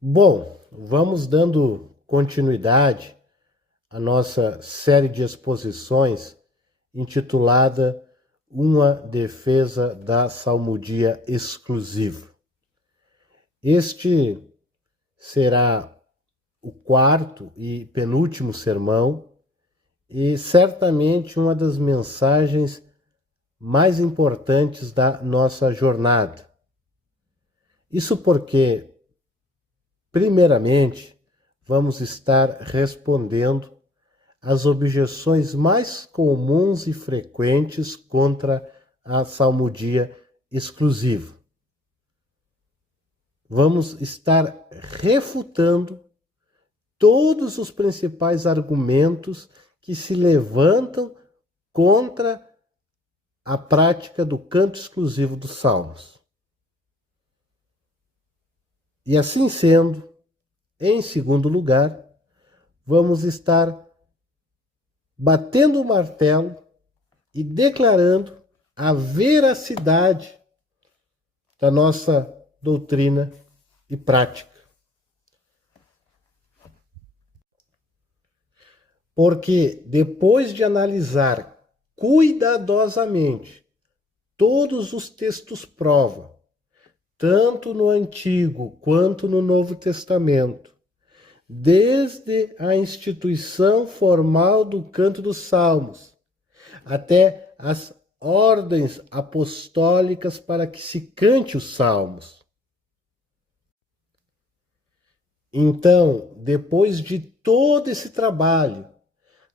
Bom, vamos dando continuidade à nossa série de exposições intitulada Uma Defesa da Salmodia Exclusiva. Este será o quarto e penúltimo sermão e certamente uma das mensagens mais importantes da nossa jornada. Isso porque, primeiramente, vamos estar respondendo às objeções mais comuns e frequentes contra a salmodia exclusiva. Vamos estar refutando todos os principais argumentos que se levantam contra a prática do canto exclusivo dos salmos. E assim sendo, em segundo lugar, vamos estar batendo o martelo e declarando a veracidade da nossa doutrina e prática. Porque depois de analisar cuidadosamente todos os textos prova, tanto no Antigo quanto no Novo Testamento, desde a instituição formal do canto dos salmos, até as ordens apostólicas para que se cante os salmos. Então, depois de todo esse trabalho,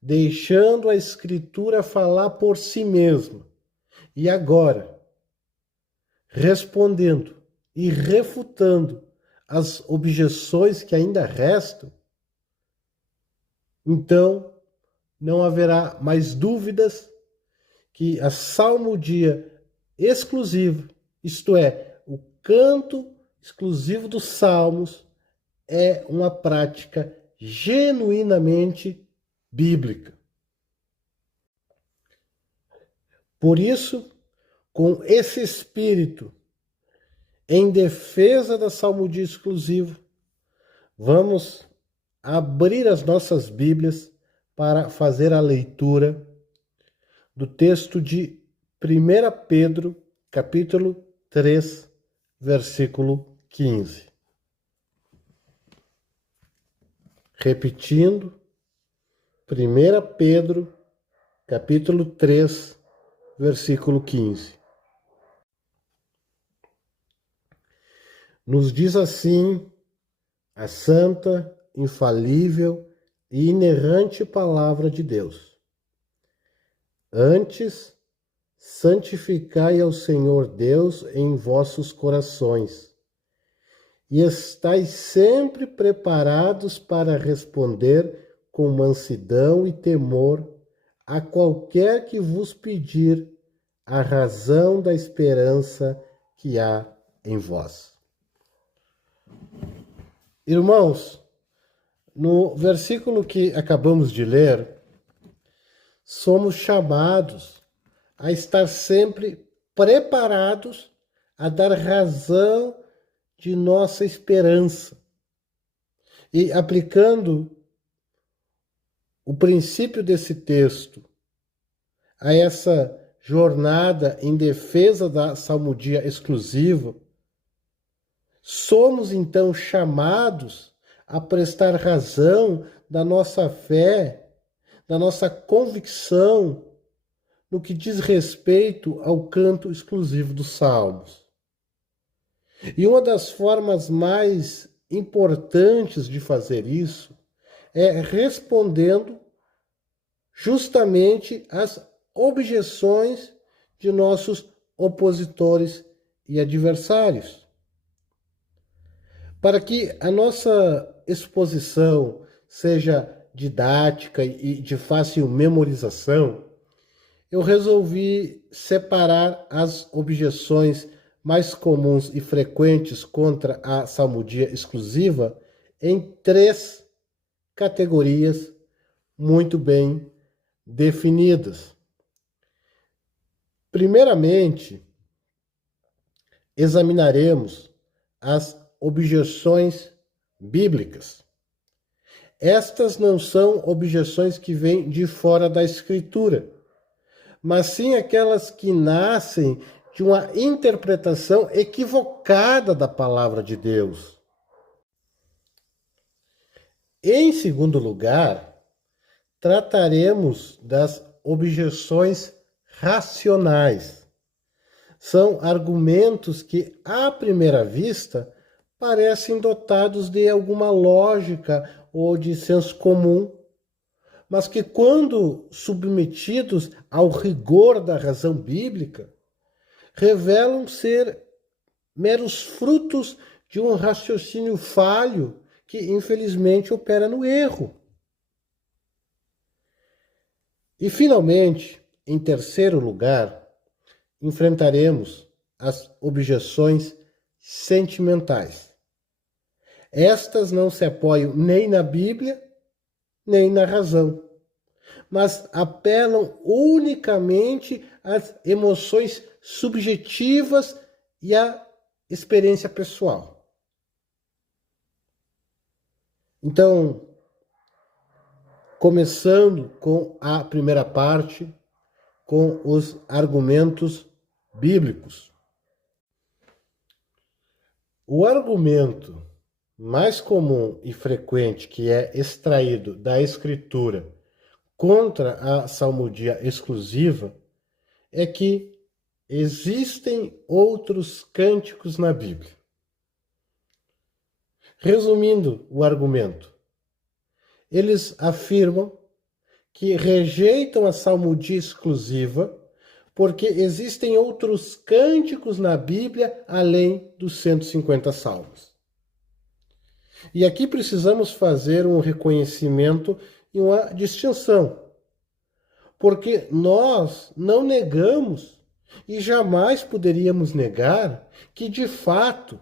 deixando a Escritura falar por si mesma, e agora, respondendo e refutando as objeções que ainda restam, então não haverá mais dúvidas que a salmodia exclusiva, isto é, o canto exclusivo dos salmos, é uma prática genuinamente bíblica. Por isso, com esse espírito em defesa da salmodia exclusiva, vamos abrir as nossas Bíblias para fazer a leitura do texto de 1 Pedro, capítulo 3, versículo 15. Repetindo, 1 Pedro, capítulo 3, versículo 15. Nos diz assim a santa, infalível e inerrante palavra de Deus. Antes, santificai ao Senhor Deus em vossos corações, e estais sempre preparados para responder com mansidão e temor a qualquer que vos pedir a razão da esperança que há em vós. Irmãos, no versículo que acabamos de ler, somos chamados a estar sempre preparados a dar razão de nossa esperança. E aplicando o princípio desse texto a essa jornada em defesa da salmodia exclusiva, somos então chamados a prestar razão da nossa fé, da nossa convicção no que diz respeito ao canto exclusivo dos salmos. E uma das formas mais importantes de fazer isso é respondendo justamente às objeções de nossos opositores e adversários. Para que a nossa exposição seja didática e de fácil memorização, eu resolvi separar as objeções mais comuns e frequentes contra a salmodia exclusiva em 3 categorias muito bem definidas. Primeiramente, examinaremos as objeções bíblicas. Estas não são objeções que vêm de fora da Escritura, mas sim aquelas que nascem de uma interpretação equivocada da palavra de Deus. Em segundo lugar, trataremos das objeções racionais. São argumentos que, à primeira vista, parecem dotados de alguma lógica ou de senso comum, mas que, quando submetidos ao rigor da razão bíblica, revelam ser meros frutos de um raciocínio falho que, infelizmente, opera no erro. E, finalmente, em terceiro lugar, enfrentaremos as objeções sentimentais. Estas não se apoiam nem na Bíblia, nem na razão, mas apelam unicamente às emoções subjetivas e à experiência pessoal. Então, começando com a primeira parte, com os argumentos bíblicos. O argumento mais comum e frequente que é extraído da Escritura contra a salmodia exclusiva é que existem outros cânticos na Bíblia. Resumindo o argumento, eles afirmam que rejeitam a salmodia exclusiva porque existem outros cânticos na Bíblia além dos 150 salmos. E aqui precisamos fazer um reconhecimento e uma distinção, porque nós não negamos e jamais poderíamos negar que, de fato,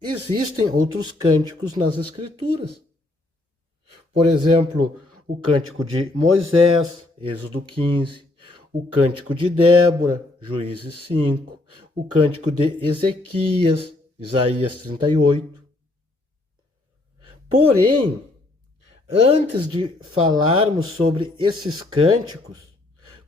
existem outros cânticos nas Escrituras. Por exemplo, o cântico de Moisés, Êxodo 15, o cântico de Débora, Juízes 5, o cântico de Ezequias, Isaías 38. Porém, antes de falarmos sobre esses cânticos,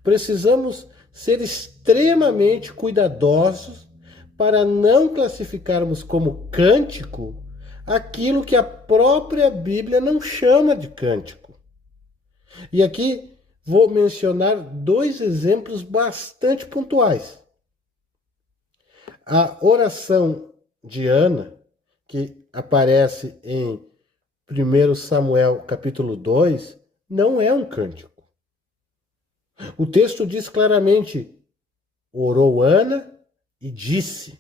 precisamos ser extremamente cuidadosos para não classificarmos como cântico aquilo que a própria Bíblia não chama de cântico. E aqui vou mencionar dois exemplos bastante pontuais. A oração de Ana, que aparece em 1 Samuel capítulo 2, não é um cântico. O texto diz claramente, orou Ana e disse.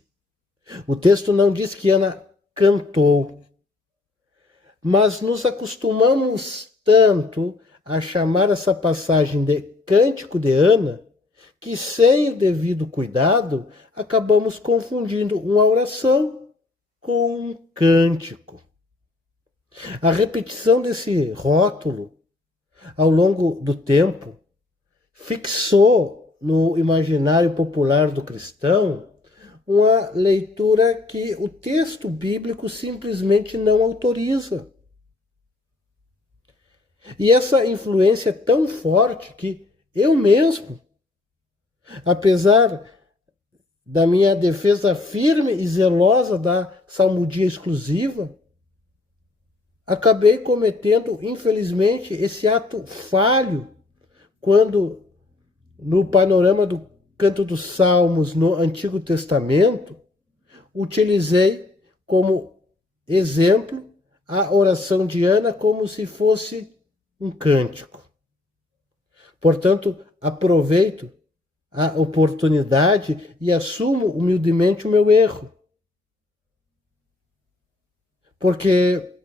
O texto não diz que Ana cantou. Mas nos acostumamos tanto a chamar essa passagem de Cântico de Ana, que sem o devido cuidado, acabamos confundindo uma oração com um cântico. A repetição desse rótulo, ao longo do tempo, fixou no imaginário popular do cristão uma leitura que o texto bíblico simplesmente não autoriza. E essa influência é tão forte que eu mesmo, apesar da minha defesa firme e zelosa da salmodia exclusiva, acabei cometendo, infelizmente, esse ato falho quando, no panorama do Canto dos Salmos no Antigo Testamento, utilizei como exemplo a oração de Ana como se fosse um cântico. Portanto, aproveito a oportunidade e assumo humildemente o meu erro. Porque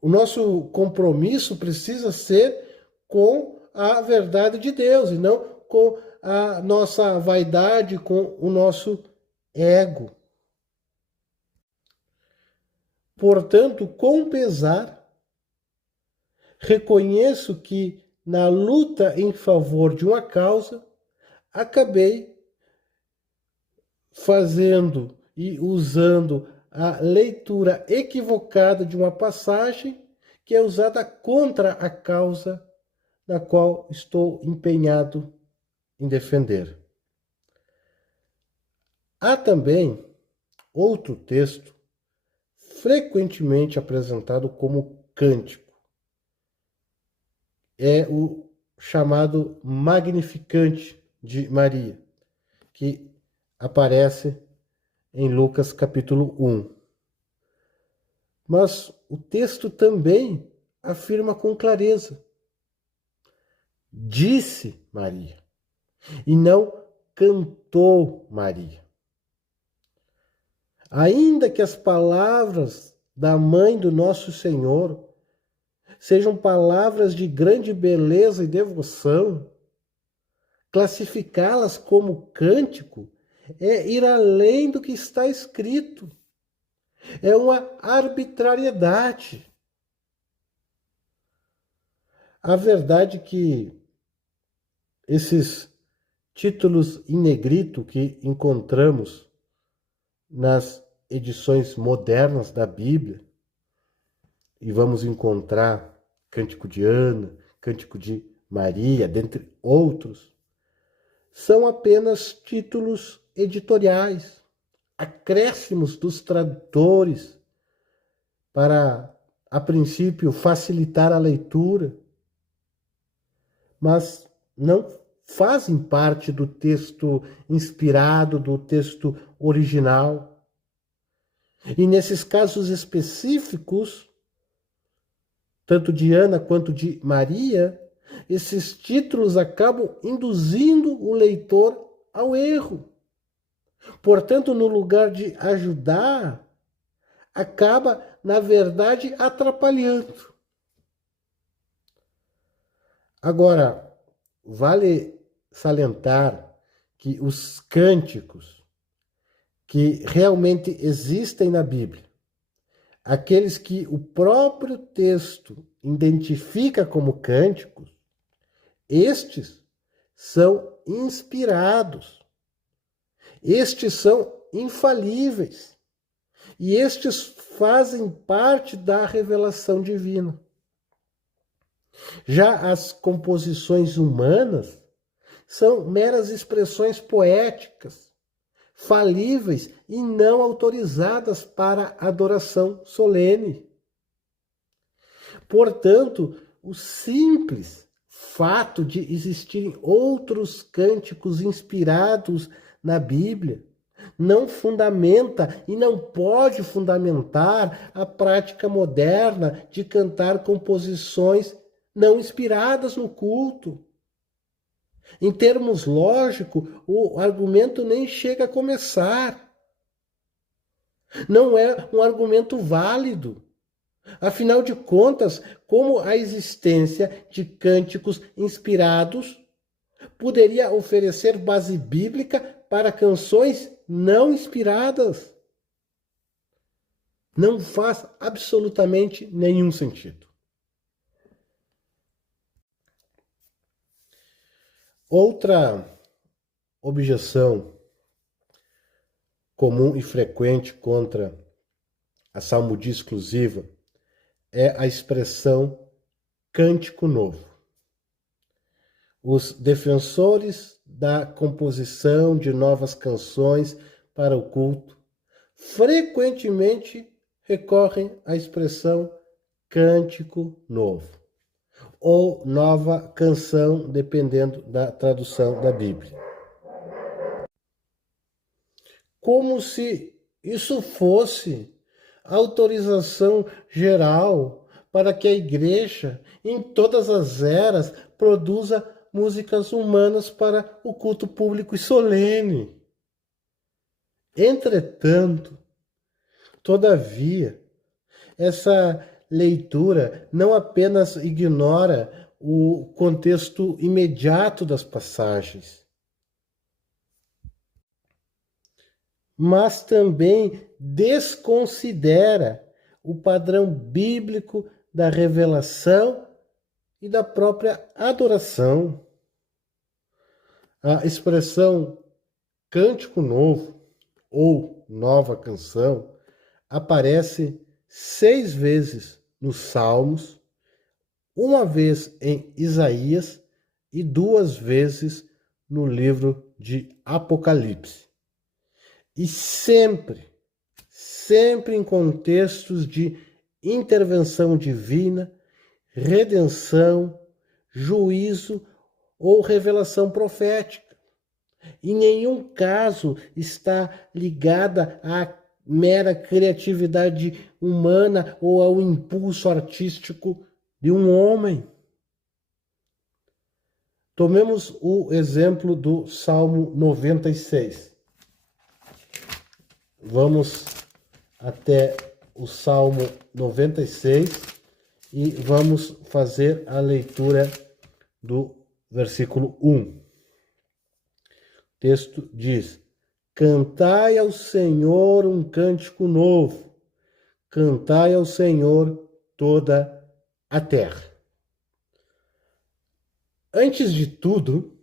o nosso compromisso precisa ser com a verdade de Deus e não com a nossa vaidade, com o nosso ego. Portanto, com pesar, reconheço que na luta em favor de uma causa, acabei fazendo e usando a leitura equivocada de uma passagem que é usada contra a causa na qual estou empenhado em defender. Há também outro texto frequentemente apresentado como cântico. É o chamado Magnificante de Maria, que aparece em Lucas capítulo 1. Mas o texto também afirma com clareza: disse Maria, e não cantou Maria. Ainda que as palavras da mãe do nosso Senhor sejam palavras de grande beleza e devoção, classificá-las como cântico é ir além do que está escrito. É uma arbitrariedade. A verdade é que esses títulos em negrito que encontramos nas edições modernas da Bíblia, e vamos encontrar Cântico de Ana, Cântico de Maria, dentre outros, são apenas títulos editoriais, acréscimos dos tradutores para, a princípio, facilitar a leitura, mas não fazem parte do texto inspirado, do texto original. E nesses casos específicos, tanto de Ana quanto de Maria, esses títulos acabam induzindo o leitor ao erro. Portanto, no lugar de ajudar, acaba, na verdade, atrapalhando. Agora, vale salientar que os cânticos que realmente existem na Bíblia, aqueles que o próprio texto identifica como cânticos, estes são inspirados, estes são infalíveis e estes fazem parte da revelação divina. Já as composições humanas são meras expressões poéticas, falíveis e não autorizadas para adoração solene. Portanto, o simples fato de existirem outros cânticos inspirados na Bíblia não fundamenta e não pode fundamentar a prática moderna de cantar composições não inspiradas no culto. Em termos lógicos, o argumento nem chega a começar. Não é um argumento válido. Afinal de contas, como a existência de cânticos inspirados poderia oferecer base bíblica para canções não inspiradas? Não faz absolutamente nenhum sentido. Outra objeção comum e frequente contra a salmodia exclusiva é a expressão cântico novo. Os defensores da composição de novas canções para o culto frequentemente recorrem à expressão cântico novo ou nova canção, dependendo da tradução da Bíblia. Como se isso fosse autorização geral para que a igreja, em todas as eras, produza músicas humanas para o culto público e solene. Entretanto, todavia, essa leitura não apenas ignora o contexto imediato das passagens, mas também desconsidera o padrão bíblico da revelação e da própria adoração. A expressão cântico novo ou nova canção aparece 6 vezes nos Salmos, uma vez em Isaías e 2 vezes no livro de Apocalipse. E sempre em contextos de intervenção divina, redenção, juízo ou revelação profética. Em nenhum caso está ligada à mera criatividade humana ou ao impulso artístico de um homem. Tomemos o exemplo do Salmo 96. Vamos até o Salmo 96 e vamos fazer a leitura do versículo 1. O texto diz: Cantai ao Senhor um cântico novo, cantai ao Senhor toda a terra. Antes de tudo,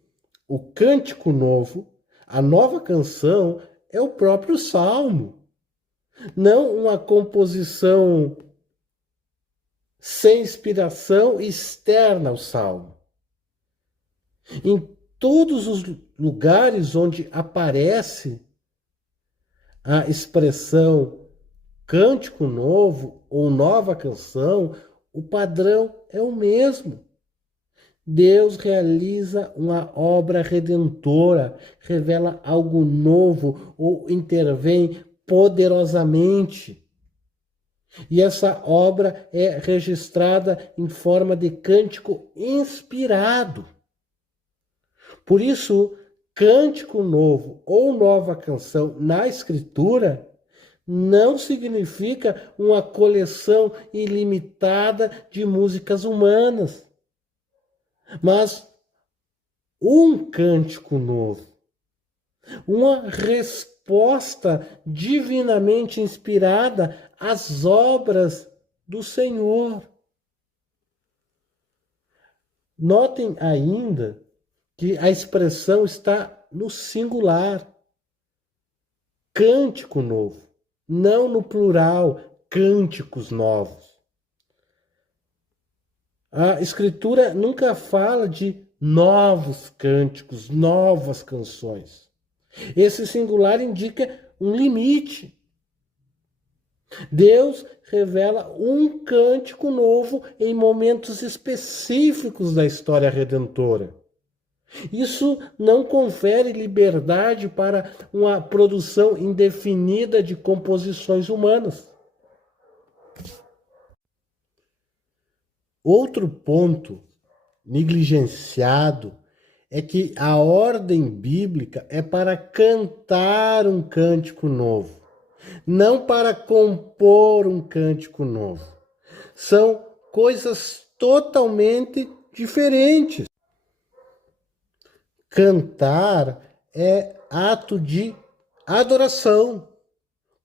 o cântico novo, a nova canção, é o próprio Salmo, não uma composição sem inspiração externa ao Salmo. Em todos os lugares onde aparece a expressão cântico novo ou nova canção, o padrão é o mesmo. Deus realiza uma obra redentora, revela algo novo ou intervém poderosamente. E essa obra é registrada em forma de cântico inspirado. Por isso, cântico novo ou nova canção na Escritura não significa uma coleção ilimitada de músicas humanas, mas um cântico novo, uma resposta divinamente inspirada às obras do Senhor. Notem ainda que a expressão está no singular, cântico novo, não no plural, cânticos novos. A Escritura nunca fala de novos cânticos, novas canções. Esse singular indica um limite. Deus revela um cântico novo em momentos específicos da história redentora. Isso não confere liberdade para uma produção indefinida de composições humanas. Outro ponto negligenciado é que a ordem bíblica é para cantar um cântico novo, não para compor um cântico novo. São coisas totalmente diferentes. Cantar é ato de adoração.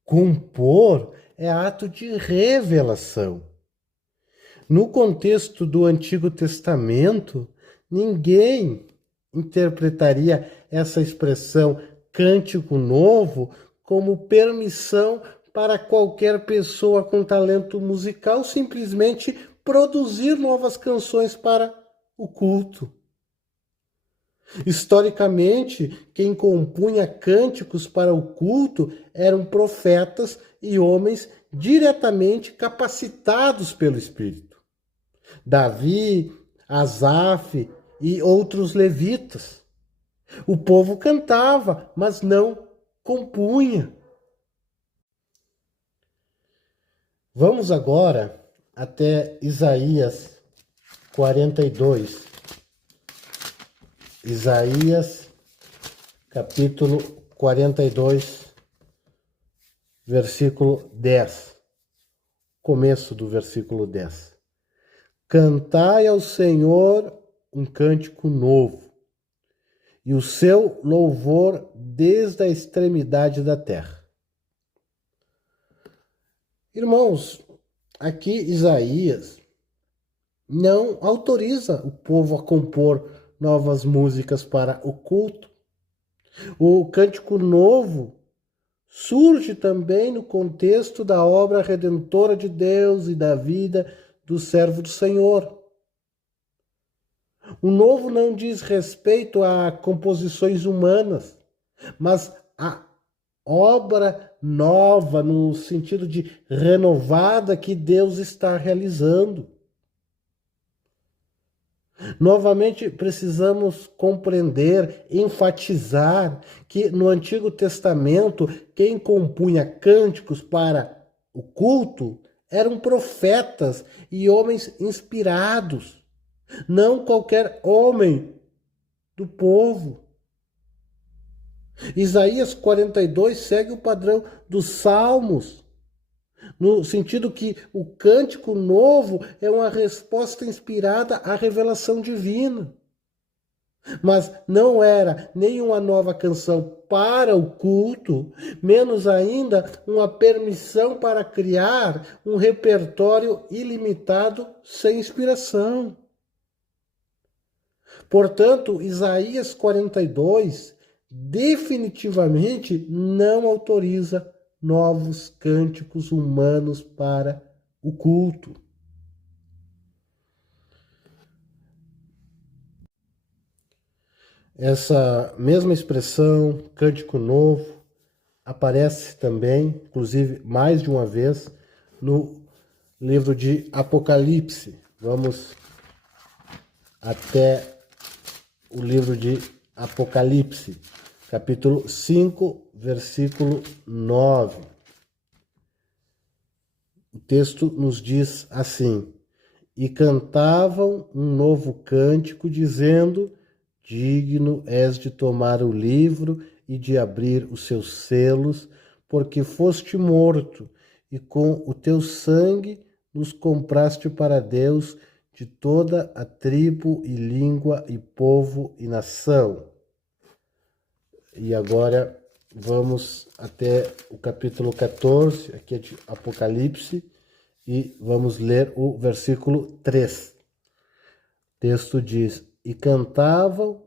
Compor é ato de revelação. No contexto do Antigo Testamento, ninguém interpretaria essa expressão cântico novo como permissão para qualquer pessoa com talento musical simplesmente produzir novas canções para o culto. Historicamente, quem compunha cânticos para o culto eram profetas e homens diretamente capacitados pelo Espírito. Davi, Asaf e outros levitas. O povo cantava, mas não compunha. Vamos agora até Isaías 42. Isaías, capítulo 42, versículo 10. Começo do versículo 10. Cantai ao Senhor um cântico novo, e o seu louvor desde a extremidade da terra. Irmãos, aqui Isaías não autoriza o povo a compor novas músicas para o culto. O cântico novo surge também no contexto da obra redentora de Deus e da vida do servo do Senhor. O novo não diz respeito a composições humanas, mas a obra nova, no sentido de renovada, que Deus está realizando. Novamente, precisamos compreender, enfatizar que no Antigo Testamento, quem compunha cânticos para o culto eram profetas e homens inspirados, não qualquer homem do povo. Isaías 42 segue o padrão dos Salmos, no sentido que o cântico novo é uma resposta inspirada à revelação divina. Mas não era nenhuma nova canção para o culto, menos ainda uma permissão para criar um repertório ilimitado sem inspiração. Portanto, Isaías 42 definitivamente não autoriza novos cânticos humanos para o culto. Essa mesma expressão, cântico novo, aparece também, inclusive mais de uma vez, no livro de Apocalipse. Vamos até o livro de Apocalipse, capítulo 5, versículo 9. O texto nos diz assim: e cantavam um novo cântico, dizendo: digno és de tomar o livro e de abrir os seus selos, porque foste morto, e com o teu sangue nos compraste para Deus de toda a tribo e língua e povo e nação. E agora vamos até o capítulo 14, aqui é de Apocalipse, e vamos ler o versículo 3. O texto diz: e cantavam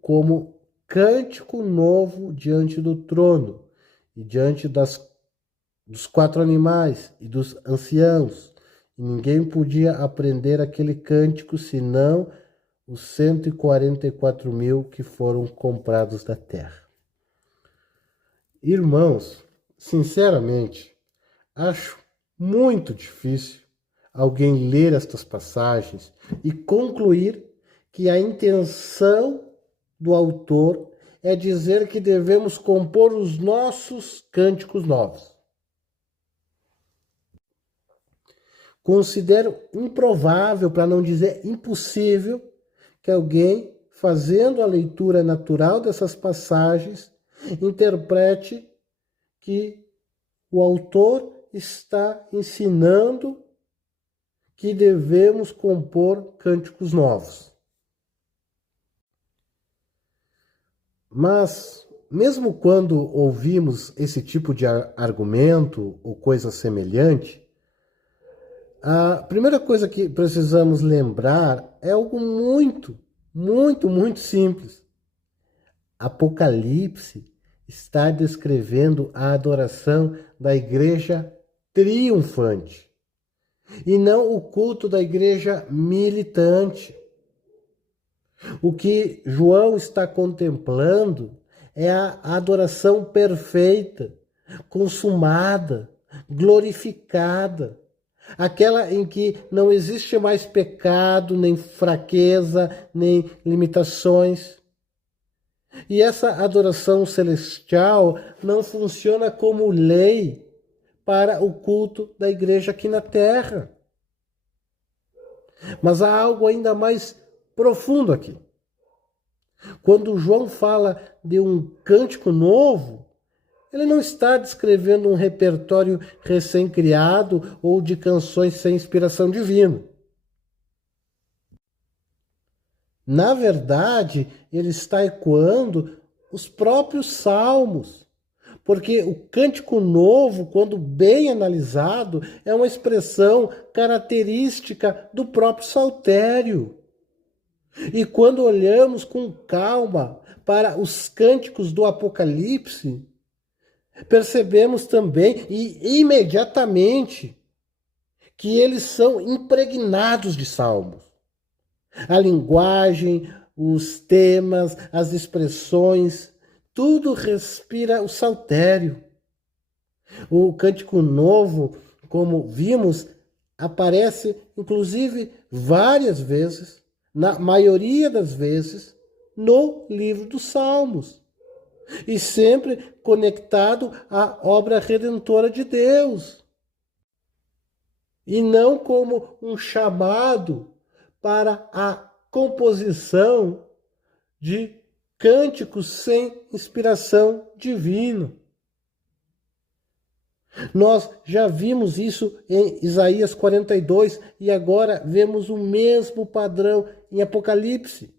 como cântico novo diante do trono, e diante dos 4 animais e dos anciãos. E ninguém podia aprender aquele cântico, senão os 144.000 que foram comprados da terra. Irmãos, sinceramente, acho muito difícil alguém ler estas passagens e concluir que a intenção do autor é dizer que devemos compor os nossos cânticos novos. Considero improvável, para não dizer impossível, que alguém, fazendo a leitura natural dessas passagens, interprete que o autor está ensinando que devemos compor cânticos novos. Mas, mesmo quando ouvimos esse tipo de argumento ou coisa semelhante, a primeira coisa que precisamos lembrar é algo muito, muito, muito simples. Apocalipse está descrevendo a adoração da igreja triunfante e não o culto da igreja militante. O que João está contemplando é a adoração perfeita, consumada, glorificada, aquela em que não existe mais pecado, nem fraqueza, nem limitações. E essa adoração celestial não funciona como lei para o culto da igreja aqui na terra. Mas há algo ainda mais profundo aqui. Quando João fala de um cântico novo, ele não está descrevendo um repertório recém-criado ou de canções sem inspiração divina. Na verdade, ele está ecoando os próprios salmos, porque o cântico novo, quando bem analisado, é uma expressão característica do próprio saltério. E quando olhamos com calma para os cânticos do Apocalipse, Percebemos também e imediatamente que eles são impregnados de salmos. A linguagem, os temas, as expressões, tudo respira o saltério. O Cântico Novo, como vimos, aparece inclusive várias vezes, na maioria das vezes, no livro dos Salmos. E sempre conectado à obra redentora de Deus. E não como um chamado para a composição de cânticos sem inspiração divina. Nós já vimos isso em Isaías 42 e agora vemos o mesmo padrão em Apocalipse.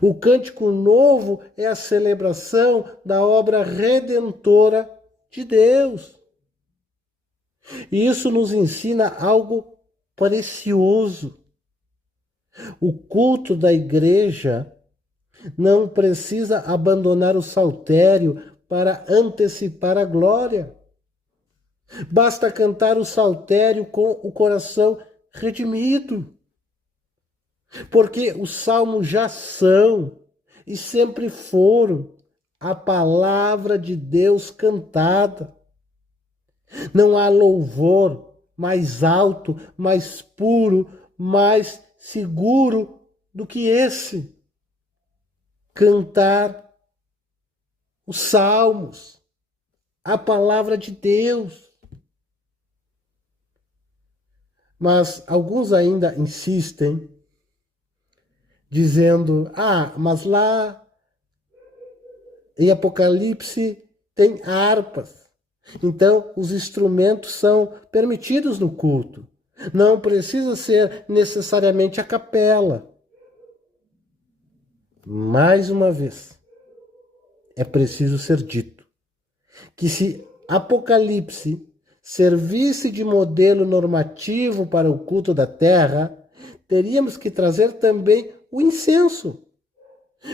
O Cântico Novo é a celebração da obra redentora de Deus. E isso nos ensina algo precioso. O culto da igreja não precisa abandonar o saltério para antecipar a glória. Basta cantar o saltério com o coração redimido. Porque os salmos já são e sempre foram a palavra de Deus cantada. Não há louvor mais alto, mais puro, mais seguro do que esse. Cantar os salmos, a palavra de Deus. Mas alguns ainda insistem, dizendo, mas lá em Apocalipse tem harpas. Então, os instrumentos são permitidos no culto. Não precisa ser necessariamente a capela. Mais uma vez, é preciso ser dito que se Apocalipse servisse de modelo normativo para o culto da terra, teríamos que trazer também o incenso,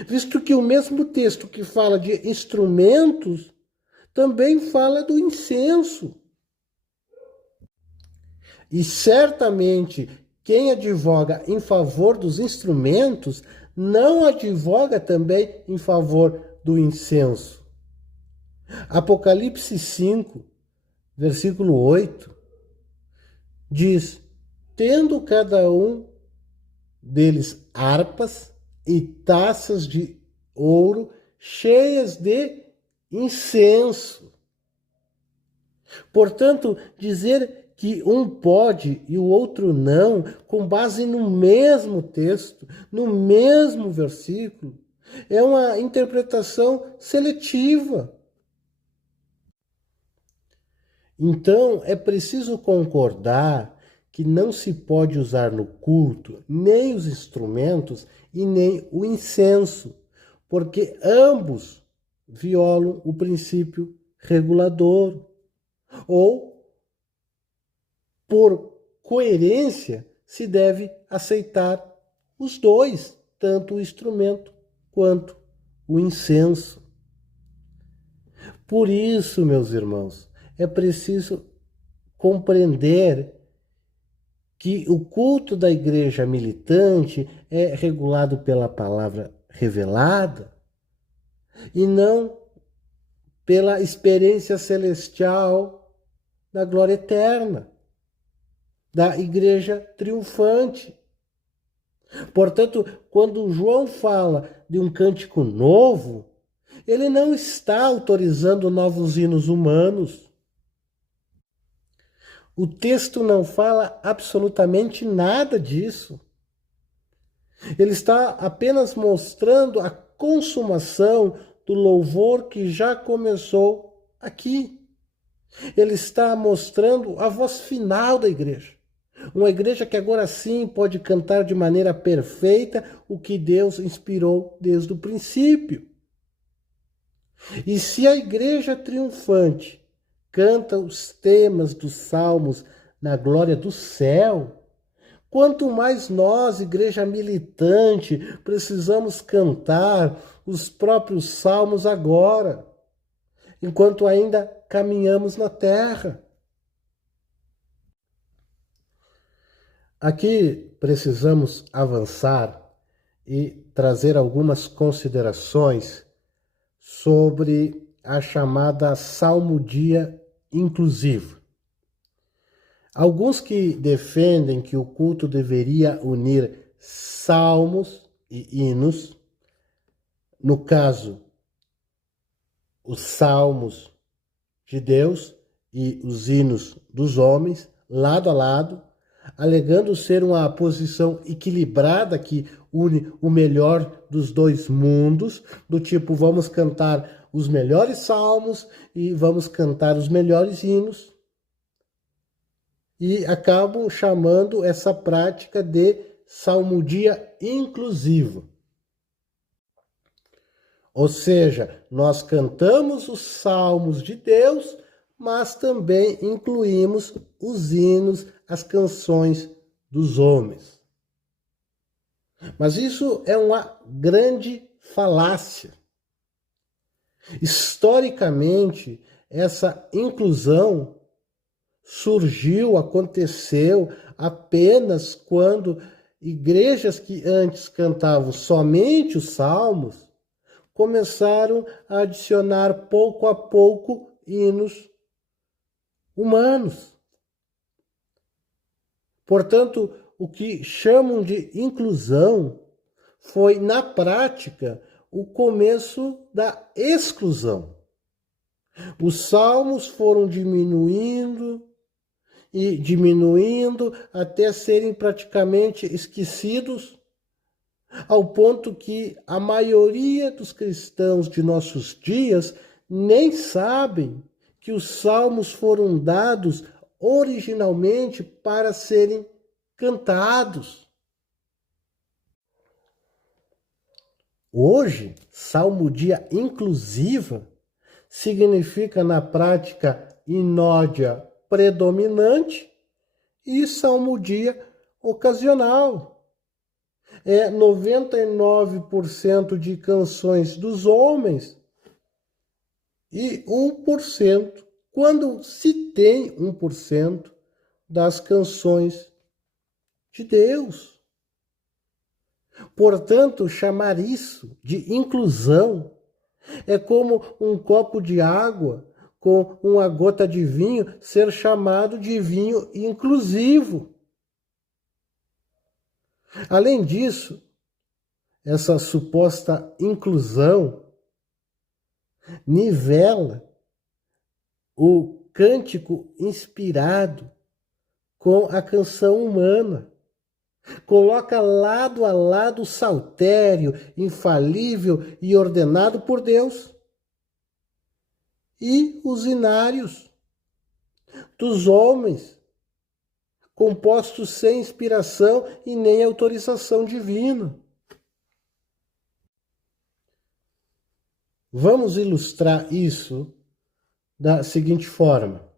visto que o mesmo texto que fala de instrumentos também fala do incenso. E certamente quem advoga em favor dos instrumentos não advoga também em favor do incenso. Apocalipse 5, versículo 8, diz: tendo cada um deles harpas e taças de ouro cheias de incenso. Portanto, dizer que um pode e o outro não, com base no mesmo texto, no mesmo versículo, é uma interpretação seletiva. Então, é preciso concordar que não se pode usar no culto nem os instrumentos e nem o incenso, porque ambos violam o princípio regulador. Ou, por coerência, se deve aceitar os dois, tanto o instrumento quanto o incenso. Por isso, meus irmãos, é preciso compreender que o culto da igreja militante é regulado pela palavra revelada e não pela experiência celestial da glória eterna, da igreja triunfante. Portanto, quando João fala de um cântico novo, ele não está autorizando novos hinos humanos. O texto não fala absolutamente nada disso. Ele está apenas mostrando a consumação do louvor que já começou aqui. Ele está mostrando a voz final da igreja. Uma igreja que agora sim pode cantar de maneira perfeita o que Deus inspirou desde o princípio. E se a igreja triunfante canta os temas dos salmos na glória do céu, quanto mais nós, igreja militante, precisamos cantar os próprios salmos agora. enquanto ainda caminhamos na terra. Aqui precisamos avançar e trazer algumas considerações sobre a chamada salmodia inclusiva. Alguns que defendem que o culto deveria unir salmos e hinos, no caso, os salmos de Deus e os hinos dos homens, lado a lado, alegando ser uma posição equilibrada que une o melhor dos dois mundos, do tipo, vamos cantar os melhores salmos e vamos cantar os melhores hinos, e acabam chamando essa prática de salmodia inclusiva. Ou seja, nós cantamos os salmos de Deus, mas também incluímos os hinos, as canções dos homens. Mas isso é uma grande falácia. Historicamente, essa inclusão surgiu, aconteceu apenas quando igrejas que antes cantavam somente os salmos começaram a adicionar pouco a pouco hinos humanos. Portanto, o que chamam de inclusão foi, na prática, o começo da exclusão. Os salmos foram diminuindo e diminuindo até serem praticamente esquecidos, ao ponto que a maioria dos cristãos de nossos dias nem sabem que os salmos foram dados originalmente para serem cantados. Hoje, salmodia inclusiva significa na prática inódia predominante e salmodia ocasional. É 99% de canções dos homens e 1%, quando se tem 1% das canções de Deus. Portanto, chamar isso de inclusão é como um copo de água com uma gota de vinho ser chamado de vinho inclusivo. Além disso, essa suposta inclusão nivela o cântico inspirado com a canção humana. Coloca lado a lado o saltério, infalível e ordenado por Deus, e os hinários dos homens, compostos sem inspiração e nem autorização divina. Vamos ilustrar isso da seguinte forma.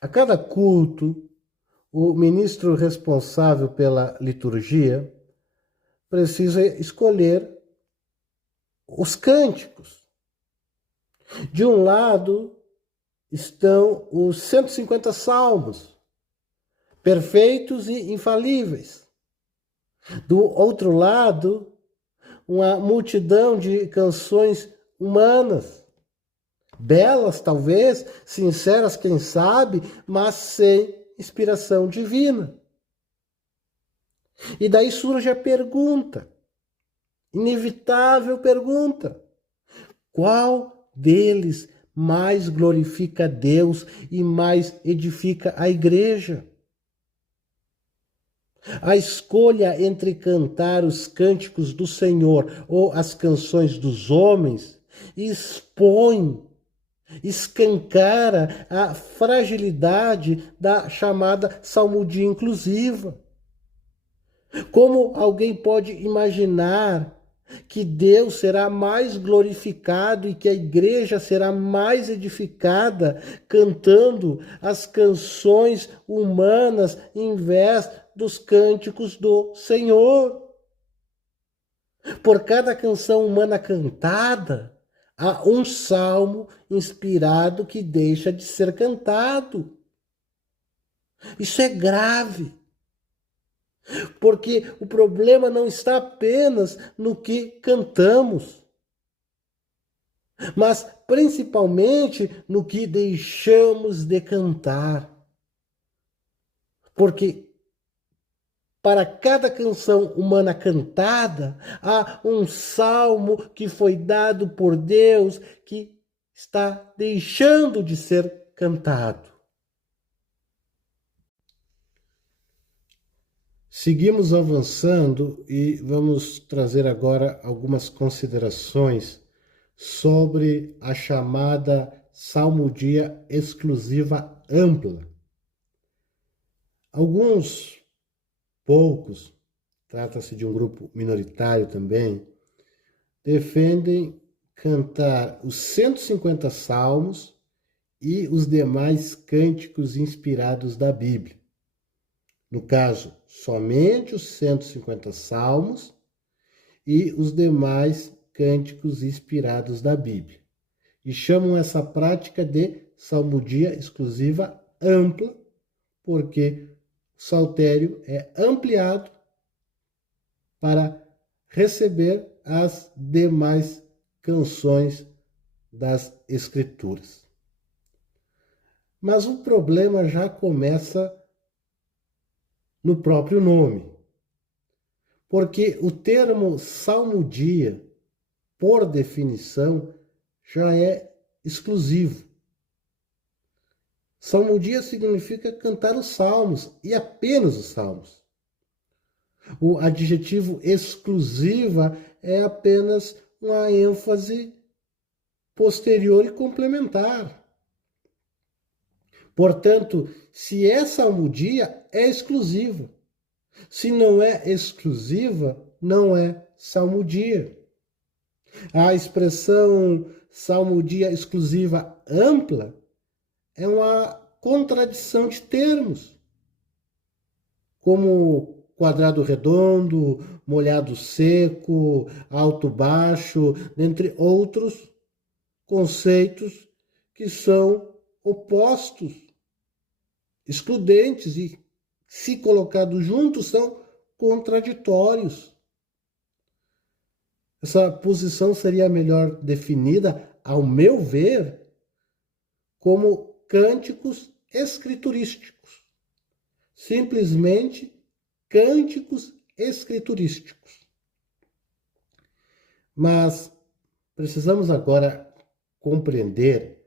A cada culto, o ministro responsável pela liturgia precisa escolher os cânticos. De um lado estão os 150 salmos, perfeitos e infalíveis. Do outro lado, uma multidão de canções humanas, belas talvez, sinceras quem sabe, mas sem inspiração divina. E daí surge a pergunta, inevitável pergunta: qual deles mais glorifica a Deus e mais edifica a igreja? A escolha entre cantar os cânticos do Senhor ou as canções dos homens expõe, escancara a fragilidade da chamada salmodia inclusiva. Como alguém pode imaginar que Deus será mais glorificado e que a igreja será mais edificada cantando as canções humanas em vez dos cânticos do Senhor? Por cada canção humana cantada, há um salmo inspirado que deixa de ser cantado. Isso é grave, porque o problema não está apenas no que cantamos, mas principalmente no que deixamos de cantar. Porque para cada canção humana cantada, há um salmo que foi dado por Deus que está deixando de ser cantado. Seguimos avançando e vamos trazer agora algumas considerações sobre a chamada salmodia exclusiva ampla. Alguns poucos, trata-se de um grupo minoritário também, defendem cantar os 150 salmos e os demais cânticos inspirados da Bíblia. No caso, somente os 150 salmos e os demais cânticos inspirados da Bíblia. E chamam essa prática de salmodia exclusiva ampla, porque o saltério é ampliado para receber as demais canções das Escrituras. Mas o problema já começa no próprio nome, porque o termo salmodia, por definição, já é exclusivo. Salmodia significa cantar os salmos, e apenas os salmos. O adjetivo exclusiva é apenas uma ênfase posterior e complementar. Portanto, se é salmodia, é exclusiva. Se não é exclusiva, não é salmodia. A expressão salmodia exclusiva ampla é uma contradição de termos, como quadrado redondo, molhado seco, alto baixo, dentre outros conceitos que são opostos, excludentes e, se colocados juntos, são contraditórios. Essa posição seria melhor definida, ao meu ver, como cânticos escriturísticos. Simplesmente cânticos escriturísticos. Mas precisamos agora compreender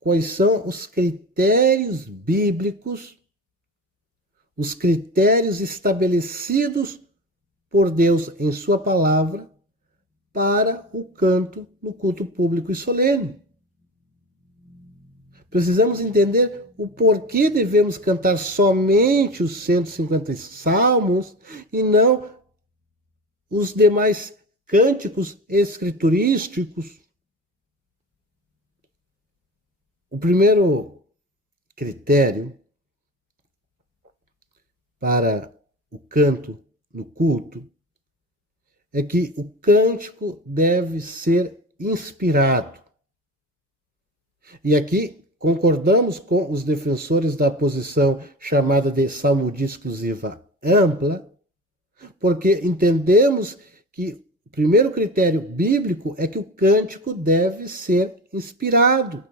quais são os critérios bíblicos, os critérios estabelecidos por Deus em sua palavra para o canto no culto público e solene. Precisamos entender o porquê devemos cantar somente os 150 salmos e não os demais cânticos escriturísticos. O primeiro critério para o canto no culto é que o cântico deve ser inspirado. E aqui concordamos com os defensores da posição chamada de salmodia exclusiva ampla, porque entendemos que o primeiro critério bíblico é que o cântico deve ser inspirado.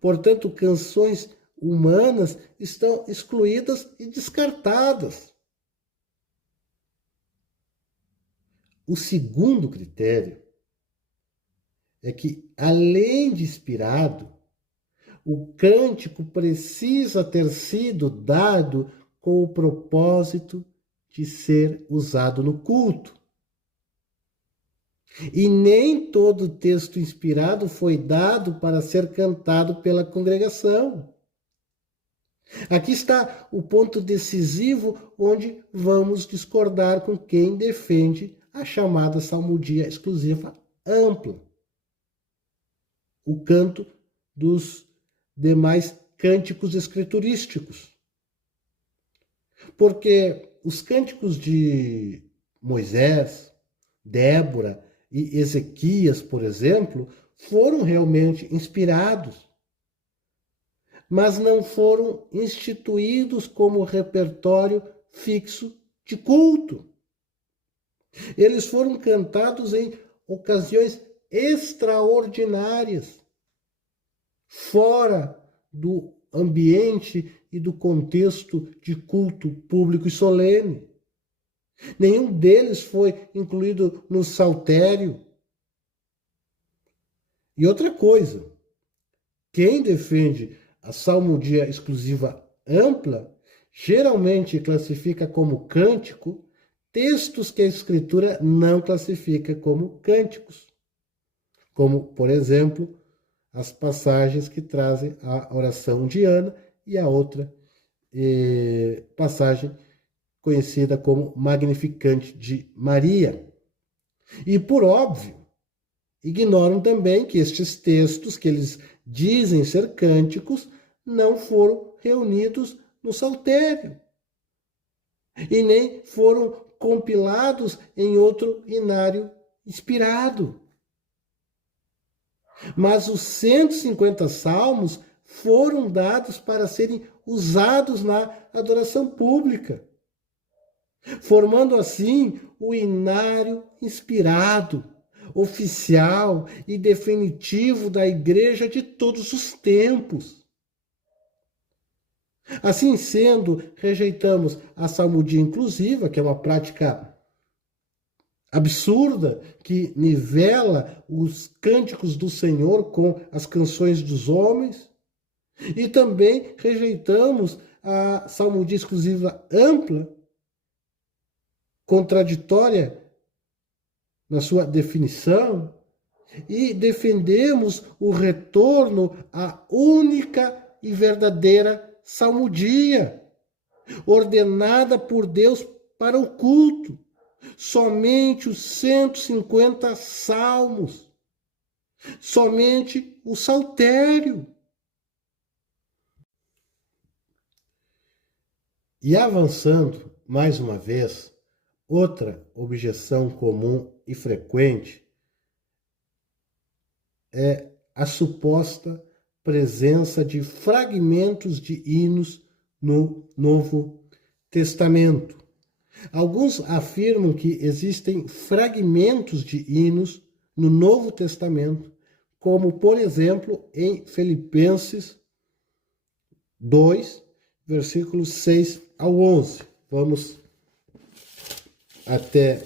Portanto, canções humanas estão excluídas e descartadas. O segundo critério é que, além de inspirado, o cântico precisa ter sido dado com o propósito de ser usado no culto. E nem todo texto inspirado foi dado para ser cantado pela congregação. Aqui está o ponto decisivo onde vamos discordar com quem defende a chamada salmodia exclusiva ampla. O canto dos demais cânticos escriturísticos. Porque os cânticos de Moisés, Débora e Ezequias, por exemplo, foram realmente inspirados, mas não foram instituídos como repertório fixo de culto. Eles foram cantados em ocasiões extraordinárias, fora do ambiente e do contexto de culto público e solene. Nenhum deles foi incluído no saltério. E outra coisa, quem defende a salmodia exclusiva ampla geralmente classifica como cântico textos que a Escritura não classifica como cânticos, como, por exemplo, as passagens que trazem a oração de Ana e a outra passagem conhecida como Magnificante de Maria. E, por óbvio, ignoram também que estes textos, que eles dizem ser cânticos, não foram reunidos no saltério e nem foram compilados em outro inário inspirado. Mas os 150 salmos foram dados para serem usados na adoração pública, formando assim o inário inspirado, oficial e definitivo da Igreja de todos os tempos. Assim sendo, rejeitamos a salmodia inclusiva, que é uma prática absurda, que nivela os cânticos do Senhor com as canções dos homens, e também rejeitamos a salmodia exclusiva ampla, contraditória na sua definição, e defendemos o retorno à única e verdadeira salmodia, ordenada por Deus para o culto. Somente os 150 salmos, somente o saltério. E avançando, mais uma vez, outra objeção comum e frequente é a suposta presença de fragmentos de hinos no Novo Testamento. Alguns afirmam que existem fragmentos de hinos no Novo Testamento, como, por exemplo, em Filipenses 2, versículos 6 ao 11. Vamos até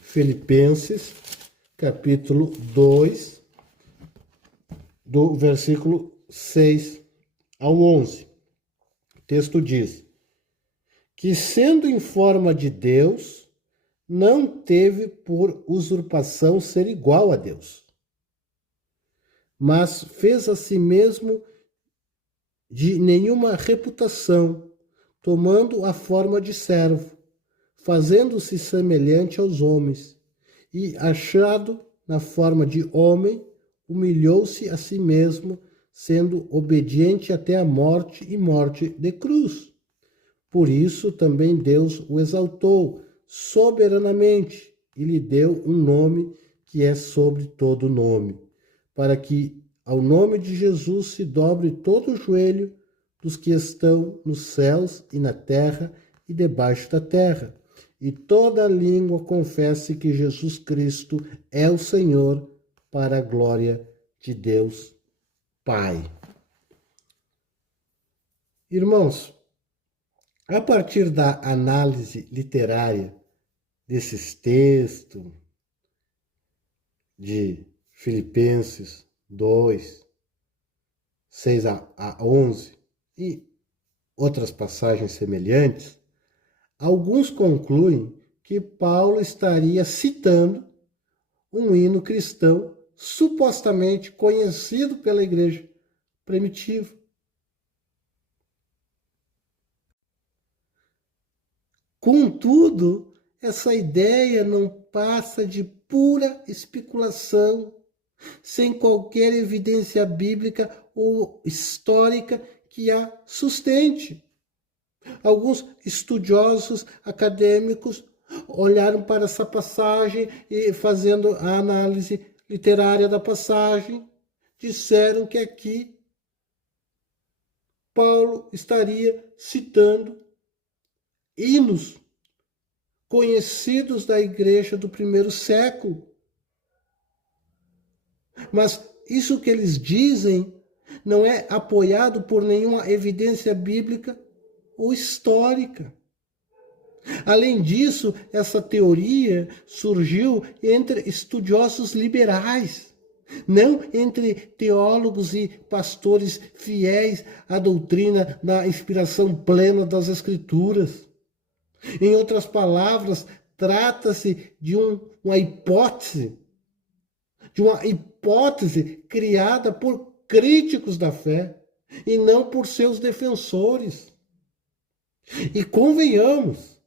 Filipenses, capítulo 2, do versículo 6 ao 11. O texto diz: que, sendo em forma de Deus, não teve por usurpação ser igual a Deus, mas fez a si mesmo de nenhuma reputação, tomando a forma de servo, fazendo-se semelhante aos homens, e, achado na forma de homem, humilhou-se a si mesmo, sendo obediente até a morte e morte de cruz. Por isso também Deus o exaltou soberanamente e lhe deu um nome que é sobre todo nome, para que ao nome de Jesus se dobre todo o joelho dos que estão nos céus e na terra e debaixo da terra, e toda língua confesse que Jesus Cristo é o Senhor, para a glória de Deus Pai. Irmãos, a partir da análise literária desses textos de Filipenses 2, 6 a 11 e outras passagens semelhantes, alguns concluem que Paulo estaria citando um hino cristão supostamente conhecido pela igreja primitiva. Contudo, essa ideia não passa de pura especulação, sem qualquer evidência bíblica ou histórica que a sustente. Alguns estudiosos acadêmicos olharam para essa passagem e, fazendo a análise literária da passagem, disseram que aqui Paulo estaria citando hinos conhecidos da igreja do primeiro século. Mas isso que eles dizem não é apoiado por nenhuma evidência bíblica ou histórica. Além disso, essa teoria surgiu entre estudiosos liberais, não entre teólogos e pastores fiéis à doutrina da inspiração plena das Escrituras. Em outras palavras, trata-se de uma hipótese criada por críticos da fé e não por seus defensores. E convenhamos,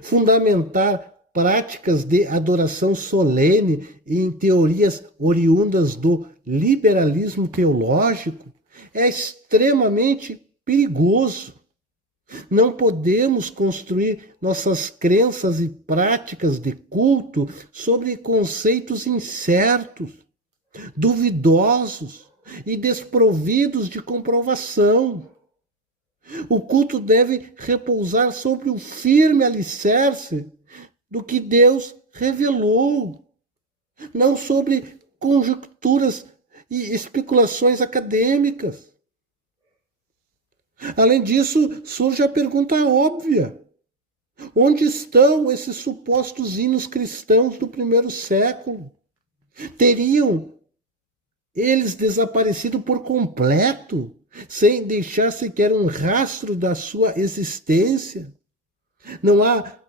fundamentar práticas de adoração solene em teorias oriundas do liberalismo teológico é extremamente perigoso. Não podemos construir nossas crenças e práticas de culto sobre conceitos incertos, duvidosos e desprovidos de comprovação. O culto deve repousar sobre o firme alicerce do que Deus revelou, não sobre conjecturas e especulações acadêmicas. Além disso, surge a pergunta óbvia: onde estão esses supostos hinos cristãos do primeiro século? Teriam eles desaparecido por completo, sem deixar sequer um rastro da sua existência? Não há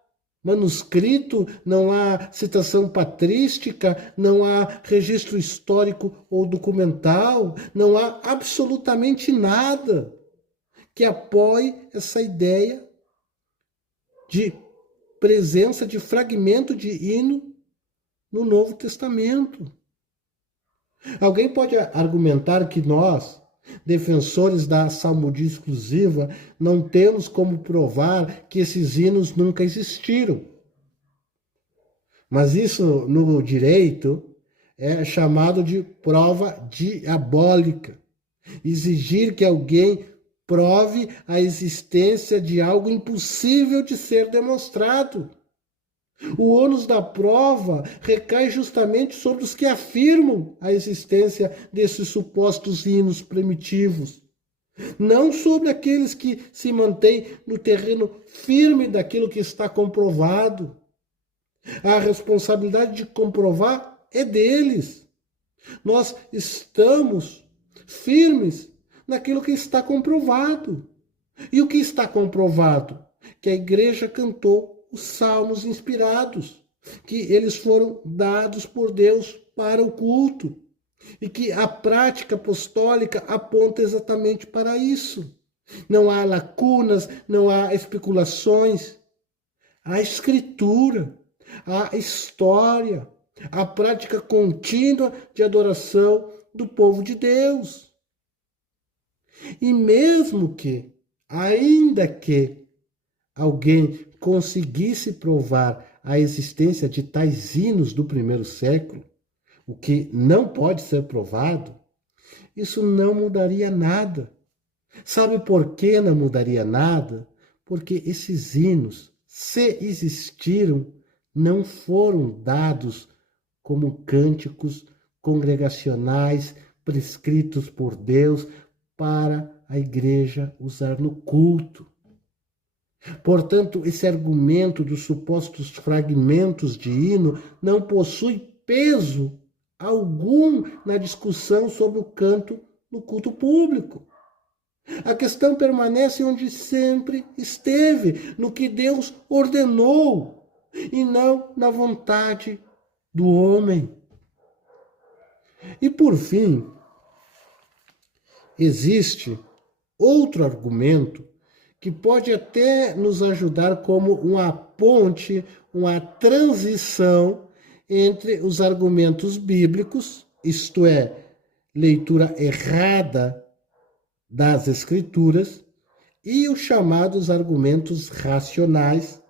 manuscrito, não há citação patrística, não há registro histórico ou documental, não há absolutamente nada que apoie essa ideia de presença de fragmento de hino no Novo Testamento. Alguém pode argumentar que nós, defensores da salmodia exclusiva, não temos como provar que esses hinos nunca existiram. Mas isso, no direito, é chamado de prova diabólica. Exigir que alguém prove a existência de algo impossível de ser demonstrado. O ônus da prova recai justamente sobre os que afirmam a existência desses supostos hinos primitivos, não sobre aqueles que se mantêm no terreno firme daquilo que está comprovado. A responsabilidade de comprovar é deles. Nós estamos firmes naquilo que está comprovado. E o que está comprovado? Que a igreja cantou os salmos inspirados, que eles foram dados por Deus para o culto, e que a prática apostólica aponta exatamente para isso. Não há lacunas, não há especulações. Há escritura, há história, a prática contínua de adoração do povo de Deus. E mesmo que, ainda que alguém conseguisse provar a existência de tais hinos do primeiro século, o que não pode ser provado, isso não mudaria nada. Sabe por que não mudaria nada? Porque esses hinos, se existiram, não foram dados como cânticos congregacionais prescritos por Deus para a igreja usar no culto. Portanto, esse argumento dos supostos fragmentos de hino não possui peso algum na discussão sobre o canto no culto público. A questão permanece onde sempre esteve, no que Deus ordenou, e não na vontade do homem. E por fim, existe outro argumento que pode até nos ajudar como uma ponte, uma transição entre os argumentos bíblicos, isto é, leitura errada das Escrituras, e os chamados argumentos racionais,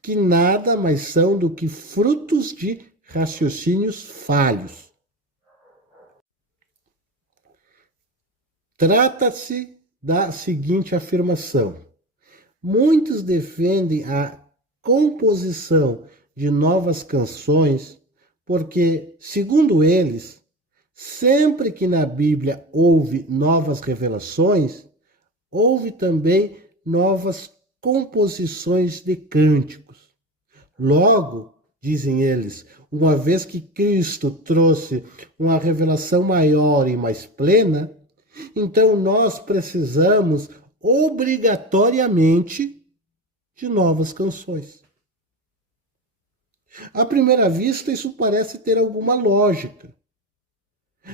que nada mais são do que frutos de raciocínios falhos. Trata-se da seguinte afirmação: muitos defendem a composição de novas canções porque, segundo eles, sempre que na Bíblia houve novas revelações, houve também novas composições de cânticos. Logo, dizem eles, uma vez que Cristo trouxe uma revelação maior e mais plena, então nós precisamos obrigatoriamente de novas canções. À primeira vista, isso parece ter alguma lógica,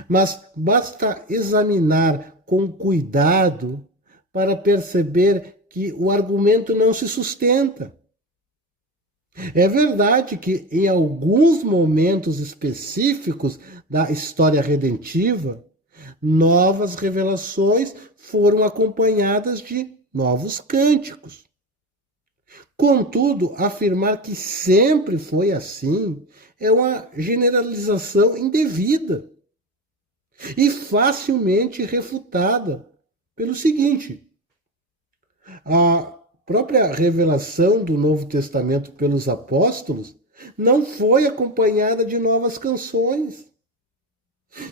mas basta examinar com cuidado para perceber que o argumento não se sustenta. É verdade que em alguns momentos específicos da história redentiva, novas revelações foram acompanhadas de novos cânticos. Contudo, afirmar que sempre foi assim é uma generalização indevida e facilmente refutada pelo seguinte: a própria revelação do Novo Testamento pelos apóstolos não foi acompanhada de novas canções.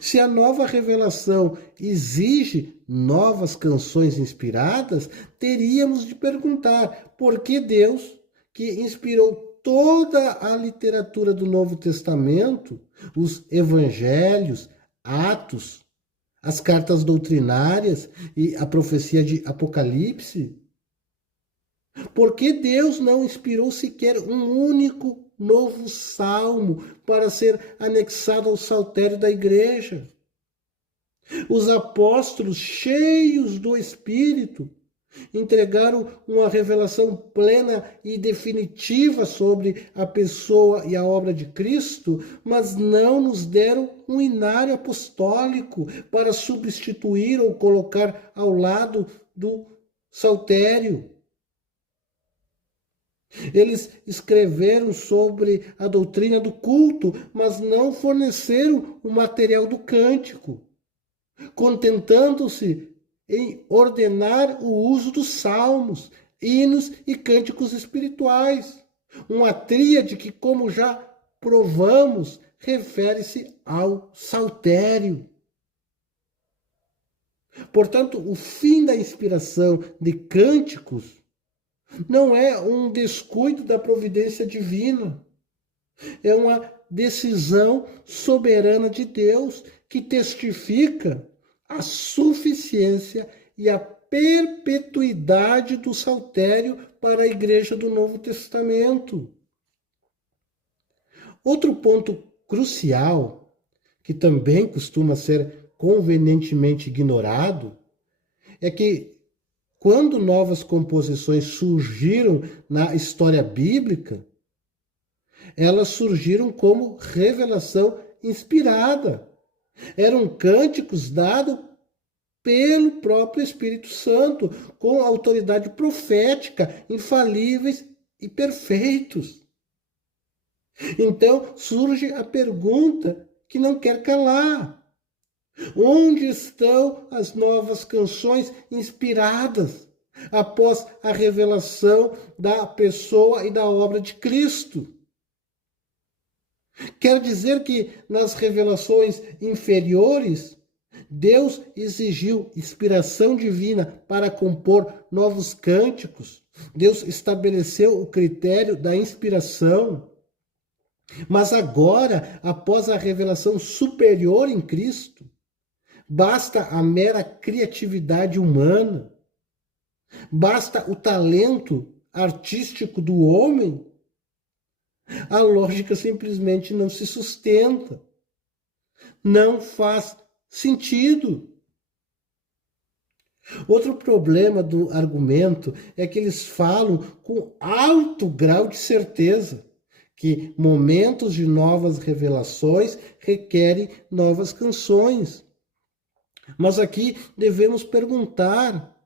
Se a nova revelação exige novas canções inspiradas, teríamos de perguntar por que Deus, que inspirou toda a literatura do Novo Testamento, os evangelhos, Atos, as cartas doutrinárias e a profecia de Apocalipse, por que Deus não inspirou sequer um único novo salmo para ser anexado ao saltério da igreja? Os apóstolos, cheios do Espírito, entregaram uma revelação plena e definitiva sobre a pessoa e a obra de Cristo, mas não nos deram um inário apostólico para substituir ou colocar ao lado do saltério. Eles escreveram sobre a doutrina do culto, mas não forneceram o material do cântico, contentando-se em ordenar o uso dos salmos, hinos e cânticos espirituais. Uma tríade que, como já provamos, refere-se ao saltério. Portanto, o fim da inspiração de cânticos não é um descuido da providência divina. É uma decisão soberana de Deus que testifica a suficiência e a perpetuidade do saltério para a igreja do Novo Testamento. Outro ponto crucial, que também costuma ser convenientemente ignorado, é que quando novas composições surgiram na história bíblica, elas surgiram como revelação inspirada. Eram cânticos dados pelo próprio Espírito Santo, com autoridade profética, infalíveis e perfeitos. Então surge a pergunta que não quer calar: onde estão as novas canções inspiradas após a revelação da pessoa e da obra de Cristo? Quer dizer que nas revelações inferiores, Deus exigiu inspiração divina para compor novos cânticos. Deus estabeleceu o critério da inspiração. Mas agora, após a revelação superior em Cristo, basta a mera criatividade humana, basta o talento artístico do homem. A lógica simplesmente não se sustenta. Não faz sentido. Outro problema do argumento é que eles falam com alto grau de certeza que momentos de novas revelações requerem novas canções. Mas aqui devemos perguntar: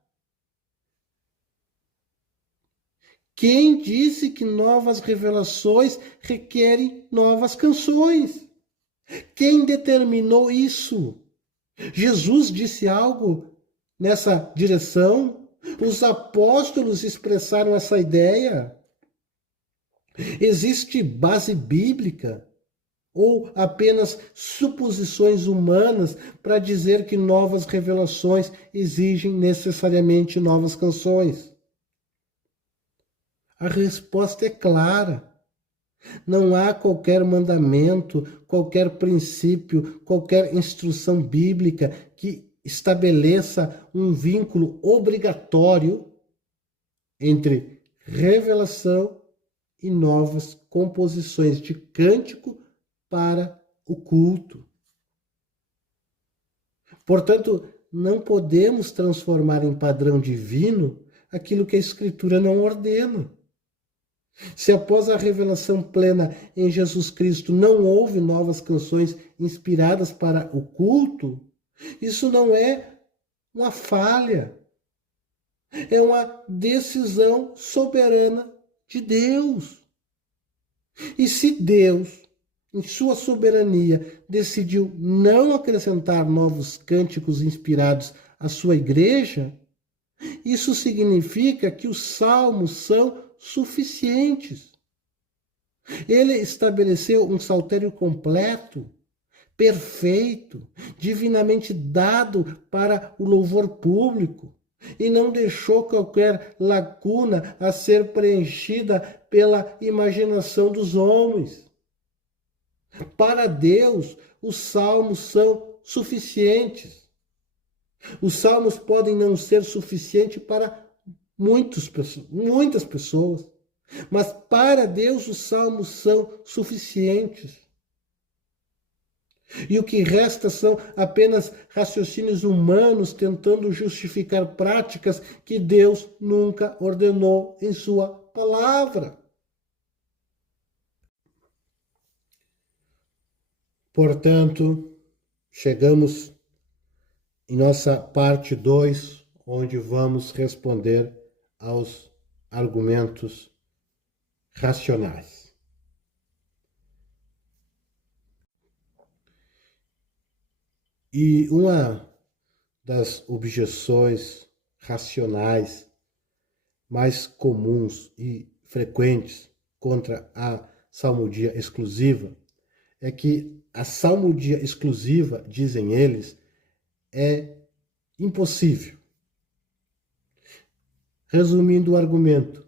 Quem disse que novas revelações requerem novas canções? Quem determinou isso? Jesus disse algo nessa direção? Os apóstolos expressaram essa ideia? Existe base bíblica ou apenas suposições humanas para dizer que novas revelações exigem necessariamente novas canções? A resposta é clara. Não há qualquer mandamento, qualquer princípio, qualquer instrução bíblica que estabeleça um vínculo obrigatório entre revelação e novas composições de cântico para o culto. Portanto, não podemos transformar em padrão divino aquilo que a Escritura não ordena. Se após a revelação plena em Jesus Cristo não houve novas canções inspiradas para o culto, isso não é uma falha, é uma decisão soberana de Deus. E se Deus, em sua soberania, decidiu não acrescentar novos cânticos inspirados à sua igreja, isso significa que os salmos são suficientes. Ele estabeleceu um saltério completo, perfeito, divinamente dado para o louvor público, e não deixou qualquer lacuna a ser preenchida pela imaginação dos homens. Para Deus, os salmos são suficientes. Os salmos podem não ser suficientes para muitas pessoas, mas para Deus os salmos são suficientes. E o que resta são apenas raciocínios humanos tentando justificar práticas que Deus nunca ordenou em sua palavra. Portanto, chegamos em nossa parte 2, onde vamos responder aos argumentos racionais. E uma das objeções racionais mais comuns e frequentes contra a salmodia exclusiva é que a salmodia exclusiva, dizem eles, é impossível. Resumindo o argumento,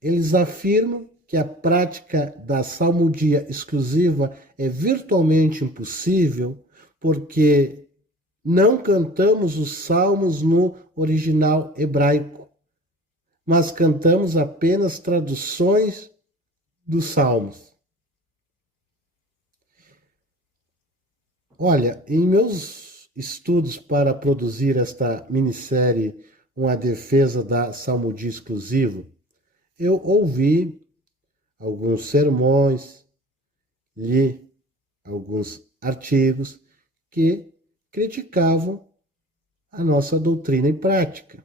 eles afirmam que a prática da salmodia exclusiva é virtualmente impossível porque não cantamos os salmos no original hebraico, mas cantamos apenas traduções dos salmos. Olha, em meus estudos para produzir esta minissérie Uma Defesa da Salmodia Exclusiva, eu ouvi alguns sermões, li alguns artigos que criticavam a nossa doutrina e prática.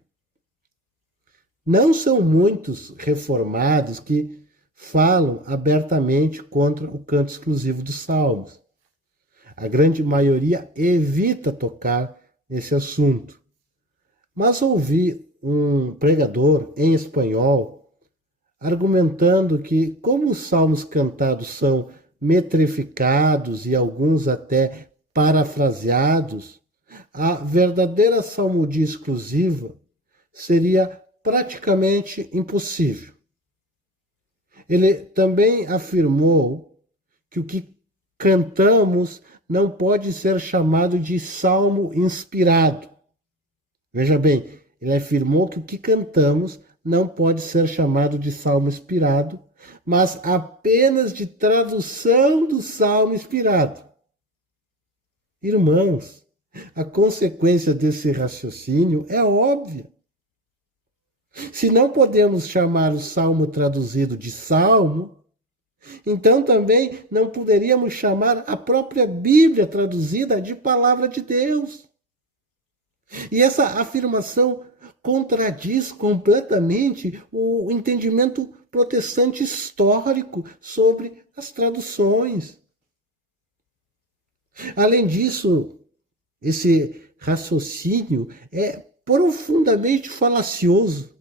Não são muitos reformados que falam abertamente contra o canto exclusivo dos salmos. A grande maioria evita tocar nesse assunto. Mas ouvi um pregador em espanhol argumentando que, como os salmos cantados são metrificados e alguns até parafraseados, a verdadeira salmodia exclusiva seria praticamente impossível. Ele também afirmou que o que cantamos não pode ser chamado de salmo inspirado. Veja bem, ele afirmou que o que cantamos não pode ser chamado de salmo inspirado, mas apenas de tradução do salmo inspirado. Irmãos, a consequência desse raciocínio é óbvia. Se não podemos chamar o salmo traduzido de salmo, então também não poderíamos chamar a própria Bíblia traduzida de palavra de Deus. E essa afirmação contradiz completamente o entendimento protestante histórico sobre as traduções. Além disso, esse raciocínio é profundamente falacioso.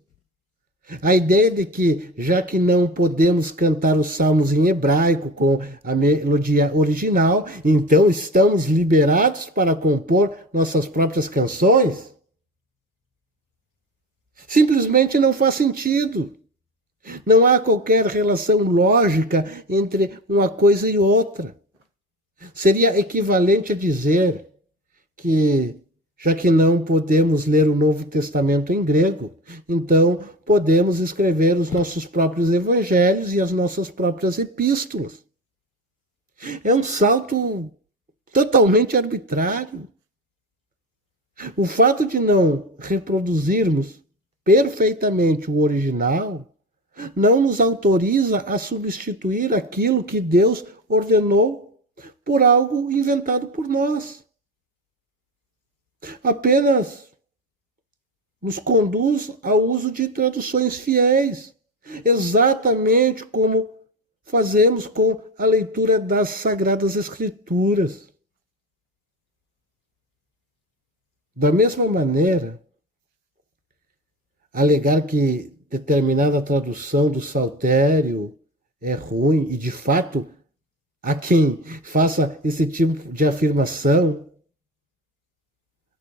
A ideia de que, já que não podemos cantar os salmos em hebraico com a melodia original, então estamos liberados para compor nossas próprias canções, simplesmente não faz sentido. Não há qualquer relação lógica entre uma coisa e outra. Seria equivalente a dizer que, já que não podemos ler o Novo Testamento em grego, então podemos escrever os nossos próprios evangelhos e as nossas próprias epístolas. É um salto totalmente arbitrário. O fato de não reproduzirmos perfeitamente o original não nos autoriza a substituir aquilo que Deus ordenou por algo inventado por nós. Apenas nos conduz ao uso de traduções fiéis, exatamente como fazemos com a leitura das Sagradas Escrituras. Da mesma maneira, alegar que determinada tradução do saltério é ruim, e de fato há quem faça esse tipo de afirmação,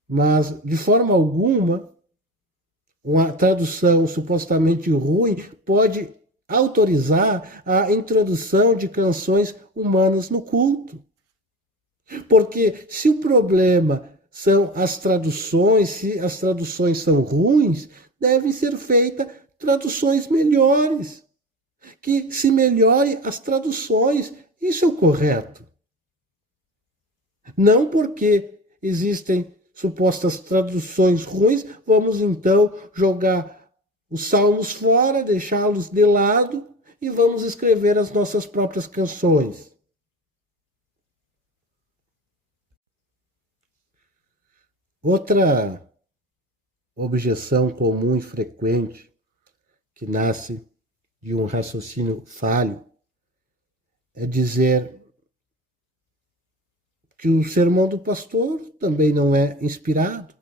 mas de forma alguma uma tradução supostamente ruim pode autorizar a introdução de canções humanas no culto. Porque se o problema são as traduções, se as traduções são ruins, devem ser feitas traduções melhores. Que se melhore as traduções, isso é o correto. Não porque existem supostas traduções ruins, vamos então jogar os salmos fora, deixá-los de lado e vamos escrever as nossas próprias canções. Outra objeção comum e frequente que nasce de um raciocínio falho é dizer que o sermão do pastor também não é inspirado.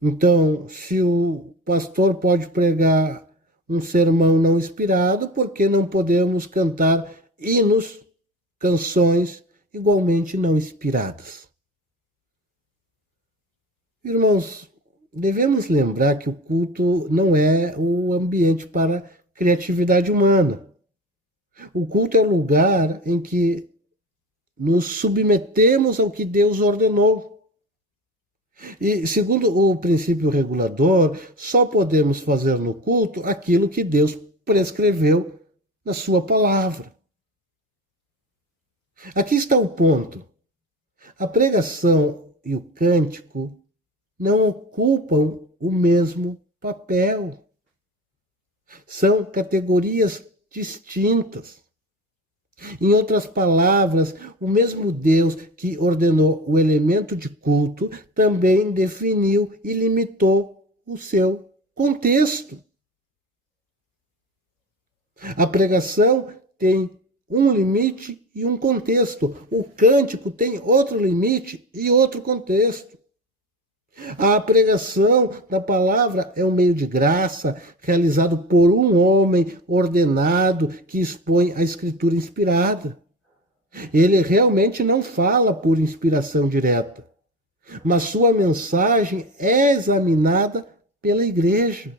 Então, se o pastor pode pregar um sermão não inspirado, por que não podemos cantar hinos, canções igualmente não inspiradas? Irmãos, devemos lembrar que o culto não é o ambiente para criatividade humana. O culto é o lugar em que nos submetemos ao que Deus ordenou. E, segundo o princípio regulador, só podemos fazer no culto aquilo que Deus prescreveu na sua palavra. Aqui está o ponto. A pregação e o cântico não ocupam o mesmo papel. São categorias distintas. Em outras palavras, o mesmo Deus que ordenou o elemento de culto também definiu e limitou o seu contexto. A pregação tem um limite e um contexto. O cântico tem outro limite e outro contexto. A pregação da palavra é um meio de graça realizado por um homem ordenado que expõe a escritura inspirada. Ele realmente não fala por inspiração direta, mas sua mensagem é examinada pela igreja,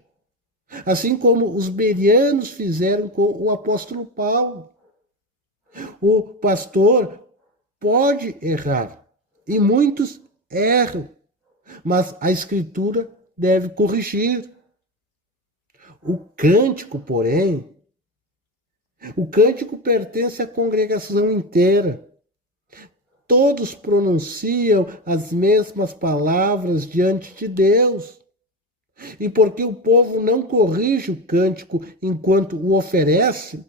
assim como os bereanos fizeram com o apóstolo Paulo. O pastor pode errar, e muitos erram, mas a Escritura deve corrigir. O cântico, porém, o cântico pertence à congregação inteira. Todos pronunciam as mesmas palavras diante de Deus. E porque o povo não corrige o cântico enquanto o oferece,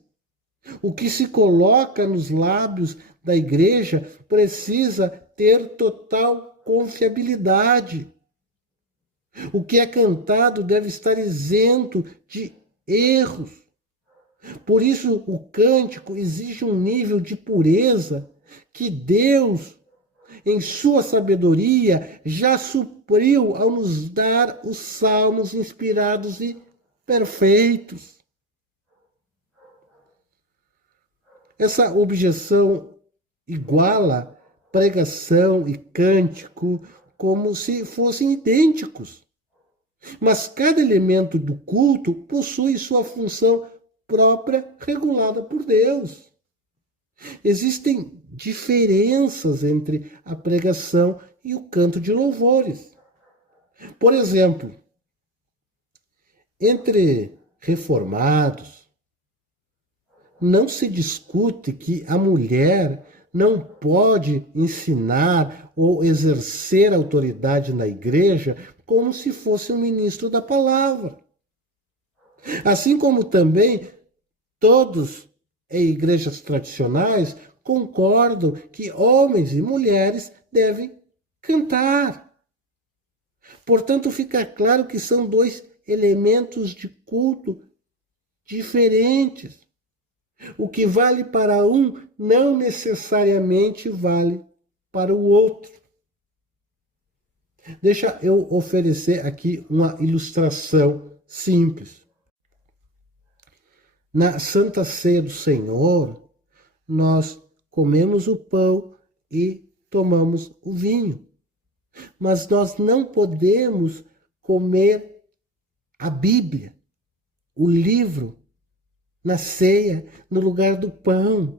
o que se coloca nos lábios da igreja precisa ter total confiabilidade. O que é cantado deve estar isento de erros. Por isso, o cântico exige um nível de pureza que Deus, em sua sabedoria, já supriu ao nos dar os salmos inspirados e perfeitos. Essa objeção iguala pregação e cântico como se fossem idênticos. Mas cada elemento do culto possui sua função própria, regulada por Deus. Existem diferenças entre a pregação e o canto de louvores. Por exemplo, entre reformados, não se discute que a mulher não pode ensinar ou exercer autoridade na igreja como se fosse um ministro da palavra. Assim como também todos em igrejas tradicionais concordam que homens e mulheres devem cantar. Portanto, fica claro que são dois elementos de culto diferentes. O que vale para um não necessariamente vale para o outro. Deixa eu oferecer aqui uma ilustração simples. Na Santa Ceia do Senhor, nós comemos o pão e tomamos o vinho. Mas nós não podemos comer a Bíblia, o livro, na ceia, no lugar do pão.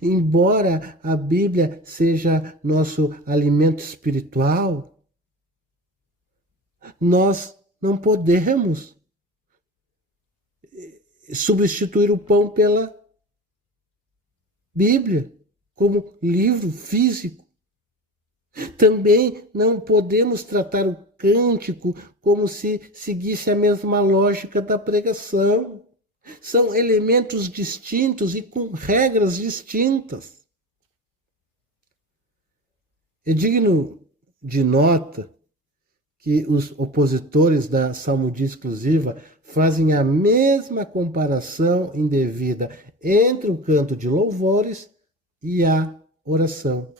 Embora a Bíblia seja nosso alimento espiritual, nós não podemos substituir o pão pela Bíblia como livro físico. Também não podemos tratar o cântico como se seguisse a mesma lógica da pregação. São elementos distintos e com regras distintas. É digno de nota que os opositores da salmodia exclusiva fazem a mesma comparação indevida entre o canto de louvores e a oração.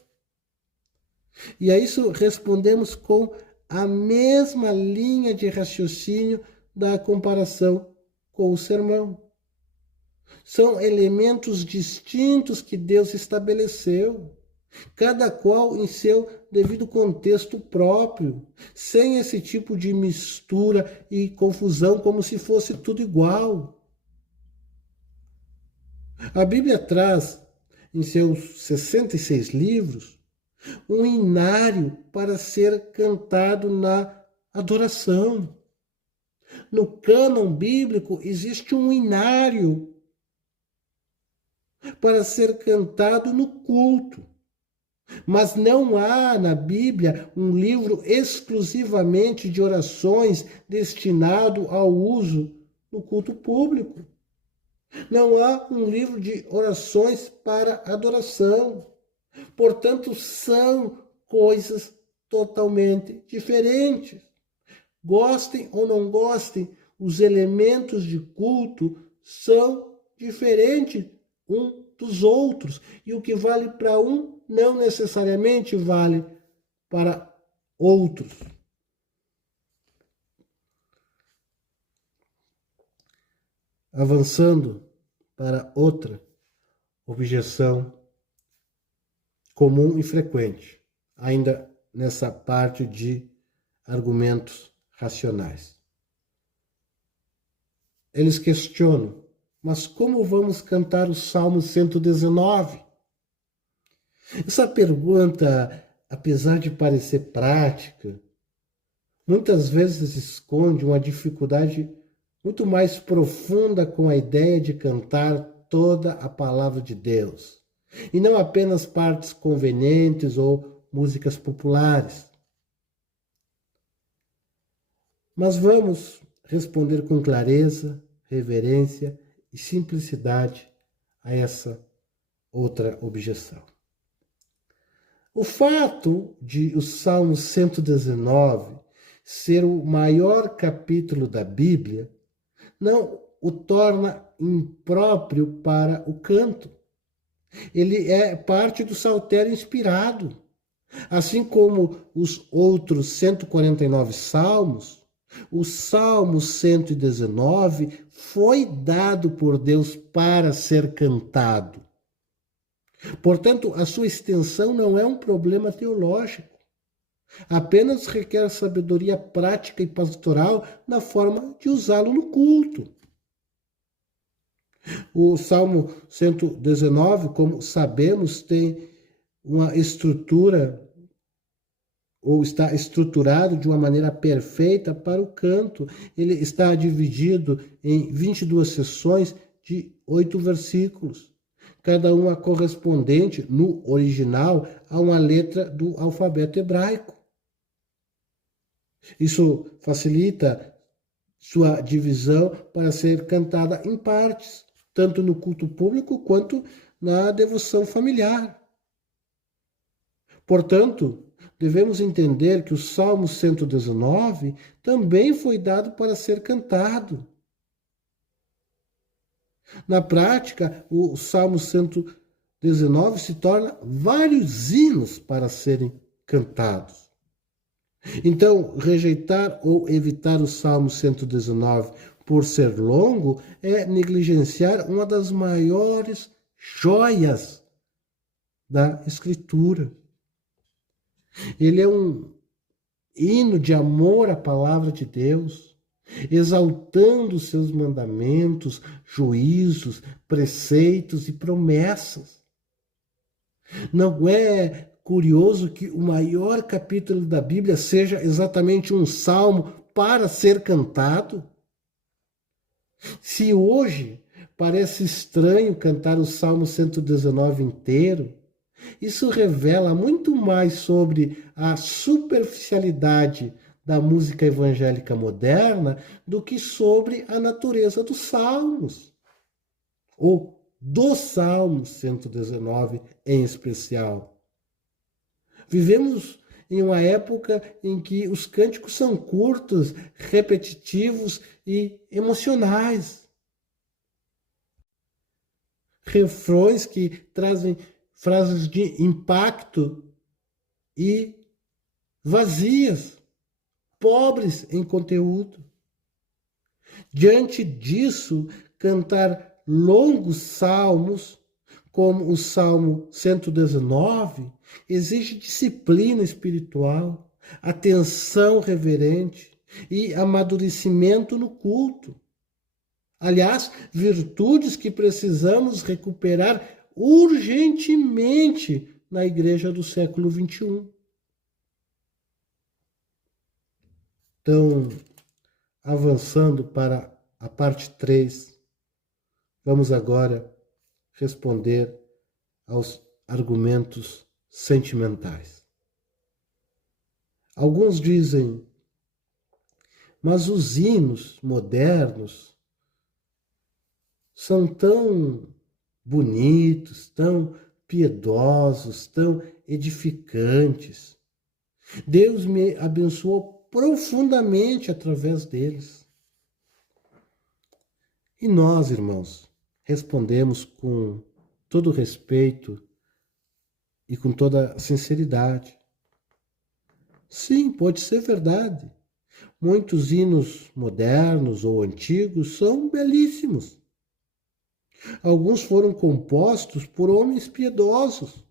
E a isso respondemos com a mesma linha de raciocínio da comparação com o sermão. São elementos distintos que Deus estabeleceu, cada qual em seu devido contexto próprio, sem esse tipo de mistura e confusão, como se fosse tudo igual. A Bíblia traz, em seus 66 livros, um inário para ser cantado na adoração. No cânon bíblico existe um inário para ser cantado no culto. Mas não há na Bíblia um livro exclusivamente de orações destinado ao uso no culto público. Não há um livro de orações para adoração. Portanto, são coisas totalmente diferentes. Gostem ou não gostem, os elementos de culto são diferentes um dos outros. E o que vale para um não necessariamente vale para outros. Avançando para outra objeção comum e frequente, ainda nessa parte de argumentos racionais. Eles questionam, mas como vamos cantar o Salmo 119? Essa pergunta, apesar de parecer prática, muitas vezes esconde uma dificuldade muito mais profunda com a ideia de cantar toda a palavra de Deus, e não apenas partes convenientes ou músicas populares. Mas vamos responder com clareza, reverência e simplicidade a essa outra objeção. O fato de o Salmo 119 ser o maior capítulo da Bíblia não o torna impróprio para o canto. Ele é parte do saltério inspirado. Assim como os outros 149 salmos, o Salmo 119 foi dado por Deus para ser cantado. Portanto, a sua extensão não é um problema teológico. Apenas requer sabedoria prática e pastoral na forma de usá-lo no culto. O Salmo 119, como sabemos, tem uma estrutura, ou está estruturado de uma maneira perfeita para o canto. Ele está dividido em 22 sessões de 8 versículos, cada uma correspondente, no original, a uma letra do alfabeto hebraico. Isso facilita sua divisão para ser cantada em partes, tanto no culto público quanto na devoção familiar. Portanto, devemos entender que o Salmo 119 também foi dado para ser cantado. Na prática, o Salmo 119 se torna vários hinos para serem cantados. Então, rejeitar ou evitar o Salmo 119 por ser longo é negligenciar uma das maiores joias da Escritura. Ele é um hino de amor à palavra de Deus, exaltando os seus mandamentos, juízos, preceitos e promessas. Não é curioso que o maior capítulo da Bíblia seja exatamente um salmo para ser cantado? Se hoje parece estranho cantar o Salmo 119 inteiro, isso revela muito mais sobre a superficialidade da música evangélica moderna do que sobre a natureza dos salmos, ou do Salmo 119 em especial. Vivemos em uma época em que os cânticos são curtos, repetitivos e emocionais. Refrões que trazem frases de impacto e vazias, pobres em conteúdo. Diante disso, cantar longos salmos, como o Salmo 119, exige disciplina espiritual, atenção reverente e amadurecimento no culto. Aliás, virtudes que precisamos recuperar urgentemente na igreja do século XXI. Então, avançando para a parte 3, vamos agora responder aos argumentos sentimentais. Alguns dizem, mas os hinos modernos são tão bonitos, tão piedosos, tão edificantes. Deus me abençoou profundamente através deles. E nós, irmãos, respondemos com todo respeito e com toda sinceridade. Sim, pode ser verdade. Muitos hinos modernos ou antigos são belíssimos. Alguns foram compostos por homens piedosos,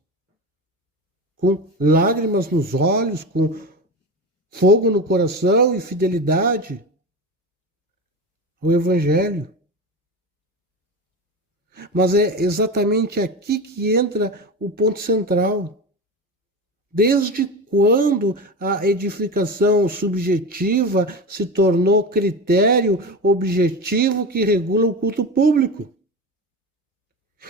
com lágrimas nos olhos, com fogo no coração e fidelidade ao Evangelho. Mas é exatamente aqui que entra o ponto central. Desde quando a edificação subjetiva se tornou critério objetivo que regula o culto público?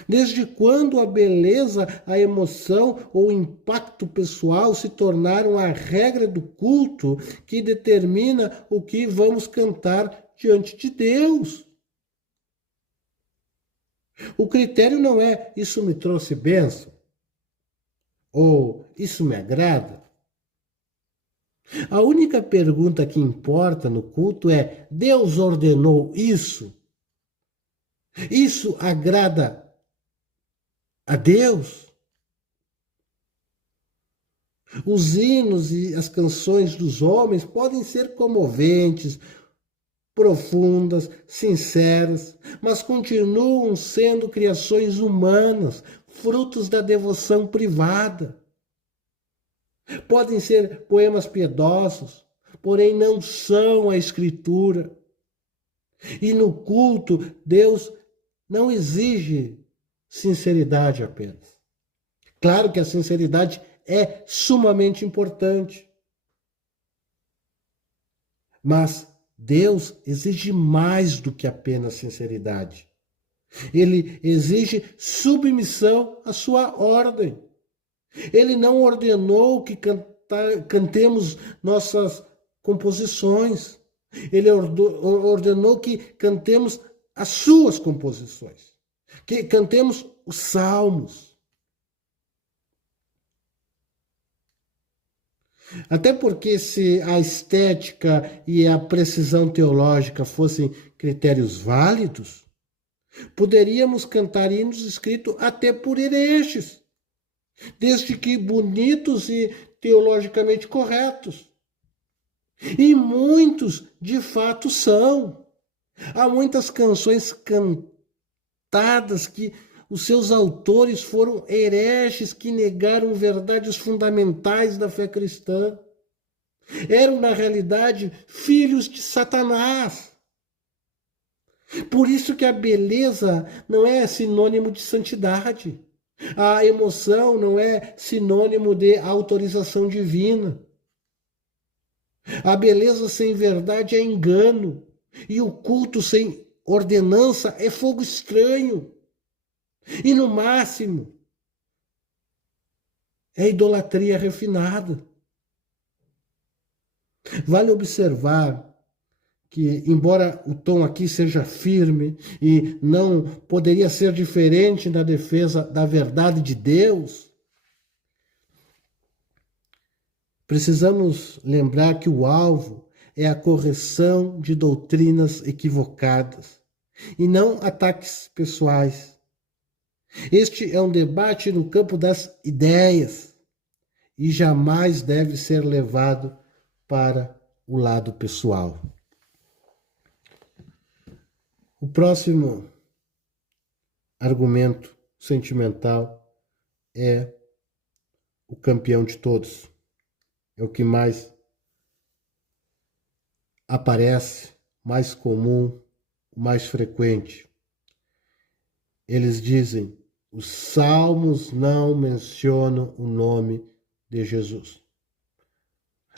Desde quando a beleza, a emoção ou o impacto pessoal se tornaram a regra do culto que determina o que vamos cantar diante de Deus? O critério não é isso me trouxe bênção ou isso me agrada. A única pergunta que importa no culto é: Deus ordenou isso? Isso agrada a Deus? Os hinos e as canções dos homens podem ser comoventes, profundas, sinceras, mas continuam sendo criações humanas, frutos da devoção privada. Podem ser poemas piedosos, porém não são a Escritura. E no culto, Deus não exige sinceridade apenas. Claro que a sinceridade é sumamente importante, mas Deus exige mais do que apenas sinceridade. Ele exige submissão à sua ordem. Ele não ordenou que cantemos nossas composições. Ele ordenou que cantemos as suas composições, que cantemos os salmos. Até porque se a estética e a precisão teológica fossem critérios válidos, poderíamos cantar hinos escritos até por hereges, desde que bonitos e teologicamente corretos. E muitos, de fato, são. Há muitas canções cantadas que os seus autores foram hereges que negaram verdades fundamentais da fé cristã. Eram, na realidade, filhos de Satanás. Por isso que a beleza não é sinônimo de santidade. A emoção não é sinônimo de autorização divina. A beleza sem verdade é engano. E o culto sem ordenança é fogo estranho. E no máximo, é idolatria refinada. Vale observar que, embora o tom aqui seja firme e não poderia ser diferente na defesa da verdade de Deus, precisamos lembrar que o alvo é a correção de doutrinas equivocadas e não ataques pessoais. Este é um debate no campo das ideias e jamais deve ser levado para o lado pessoal. O próximo argumento sentimental é o campeão de todos. É o que mais aparece, mais comum, mais frequente. Eles dizem: os salmos não mencionam o nome de Jesus.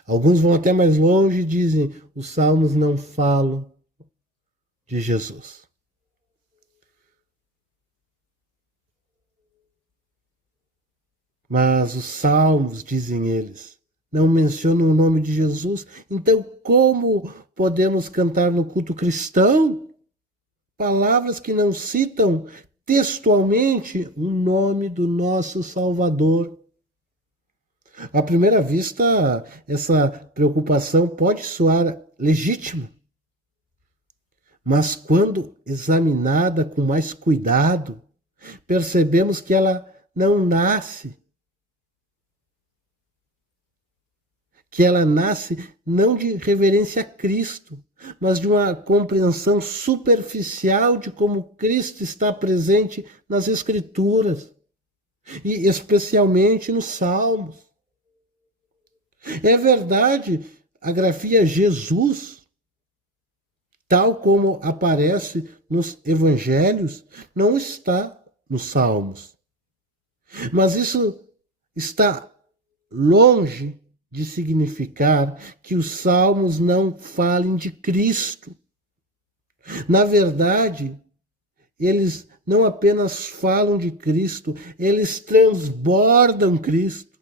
Alguns vão até mais longe e dizem: os salmos não falam de Jesus. Mas os salmos, dizem eles, não mencionam o nome de Jesus. Então, como podemos cantar no culto cristão palavras que não citam textualmente o nome do nosso Salvador? À primeira vista, essa preocupação pode soar legítima, mas quando examinada com mais cuidado, percebemos que ela não nasce, que ela nasce não de reverência a Cristo, mas de uma compreensão superficial de como Cristo está presente nas Escrituras, e especialmente nos Salmos. É verdade, a grafia Jesus, tal como aparece nos evangelhos, não está nos Salmos. Mas isso está longe de significar que os Salmos não falem de Cristo. Na verdade, eles não apenas falam de Cristo, eles transbordam Cristo.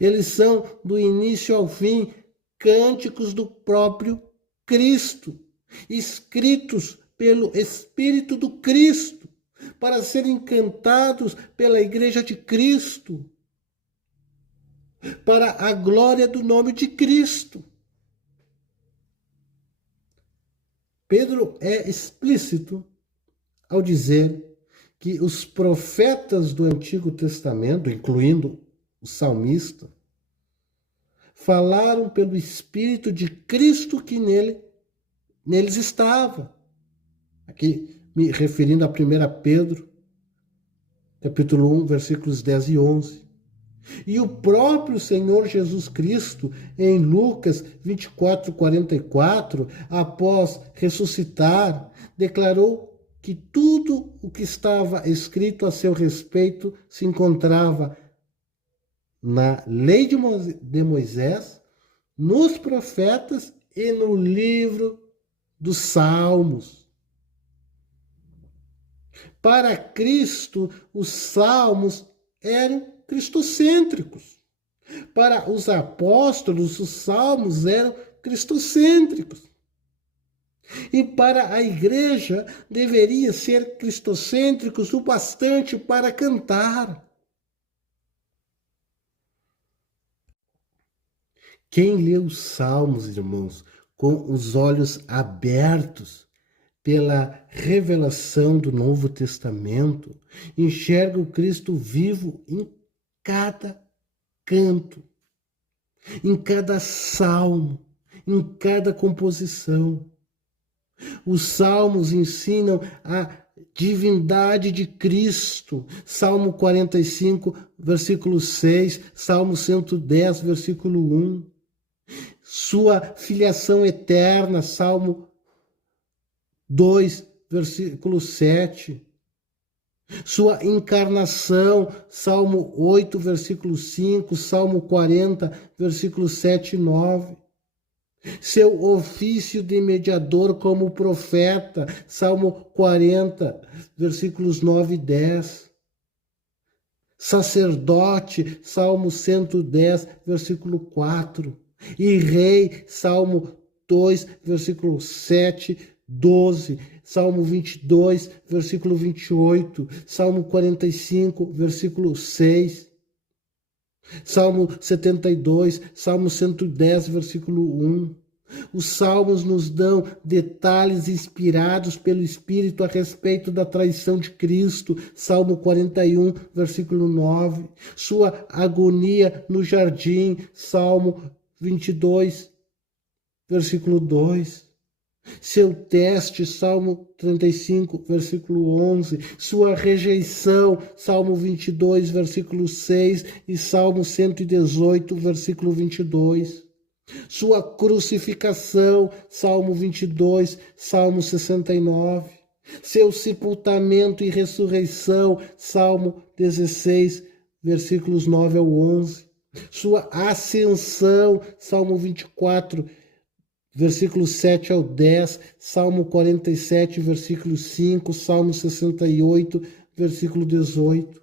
Eles são, do início ao fim, cânticos do próprio Cristo, escritos pelo Espírito do Cristo, para serem cantados pela Igreja de Cristo. para a glória do nome de Cristo. Pedro é explícito ao dizer que os profetas do Antigo Testamento, incluindo o salmista, falaram pelo Espírito de Cristo que neles estava. Aqui me referindo a 1 Pedro, capítulo 1, versículos 10 e 11. E o próprio Senhor Jesus Cristo, em Lucas 24, 44, após ressuscitar, declarou que tudo o que estava escrito a seu respeito se encontrava na lei de Moisés, nos profetas e no livro dos Salmos. Para Cristo, os Salmos eram cristocêntricos. Para os apóstolos, os salmos eram cristocêntricos. E para a igreja, deveria ser cristocêntricos o bastante para cantar. Quem lê os salmos, irmãos, com os olhos abertos pela revelação do Novo Testamento, enxerga o Cristo vivo em cada canto, em cada salmo, em cada composição. Os salmos ensinam a divindade de Cristo. Salmo 45, versículo 6, Salmo 110, versículo 1. Sua filiação eterna, Salmo 2, versículo 7. Sua encarnação, Salmo 8, versículo 5, Salmo 40, versículos 7 e 9. Seu ofício de mediador como profeta, Salmo 40, versículos 9 e 10. Sacerdote, Salmo 110, versículo 4. E rei, Salmo 2, versículo 7, 12. Salmo 22, versículo 28, Salmo 45, versículo 6, Salmo 72, Salmo 110, versículo 1. Os salmos nos dão detalhes inspirados pelo Espírito a respeito da traição de Cristo, Salmo 41, versículo 9. Sua agonia no jardim, Salmo 22, versículo 2. Seu teste, Salmo 35, versículo 11. Sua rejeição, Salmo 22, versículo 6 e Salmo 118, versículo 22. Sua crucificação, Salmo 22, Salmo 69. Seu sepultamento e ressurreição, Salmo 16, versículos 9 ao 11. Sua ascensão, Salmo 24, versículos 7 ao 10, Salmo 47, versículo 5, Salmo 68, versículo 18.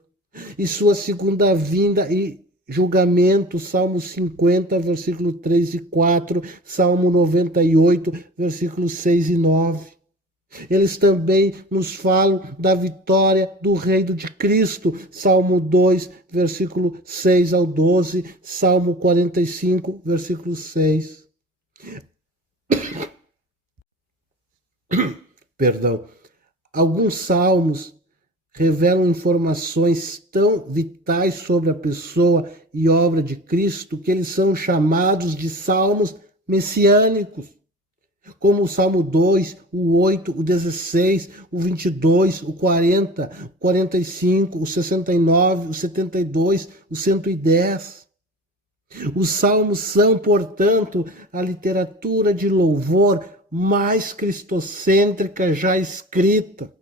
E sua segunda vinda e julgamento, Salmo 50, versículo 3 e 4, Salmo 98, versículos 6 e 9. Eles também nos falam da vitória do reino de Cristo, Salmo 2, versículo 6 ao 12, Salmo 45, versículo 6. Perdão. Alguns salmos revelam informações tão vitais sobre a pessoa e obra de Cristo que eles são chamados de salmos messiânicos, como o Salmo 2, o 8, o 16, o 22, o 40, o 45, o 69, o 72, o 110. Os salmos são, portanto, a literatura de louvor mais cristocêntrica já escrita.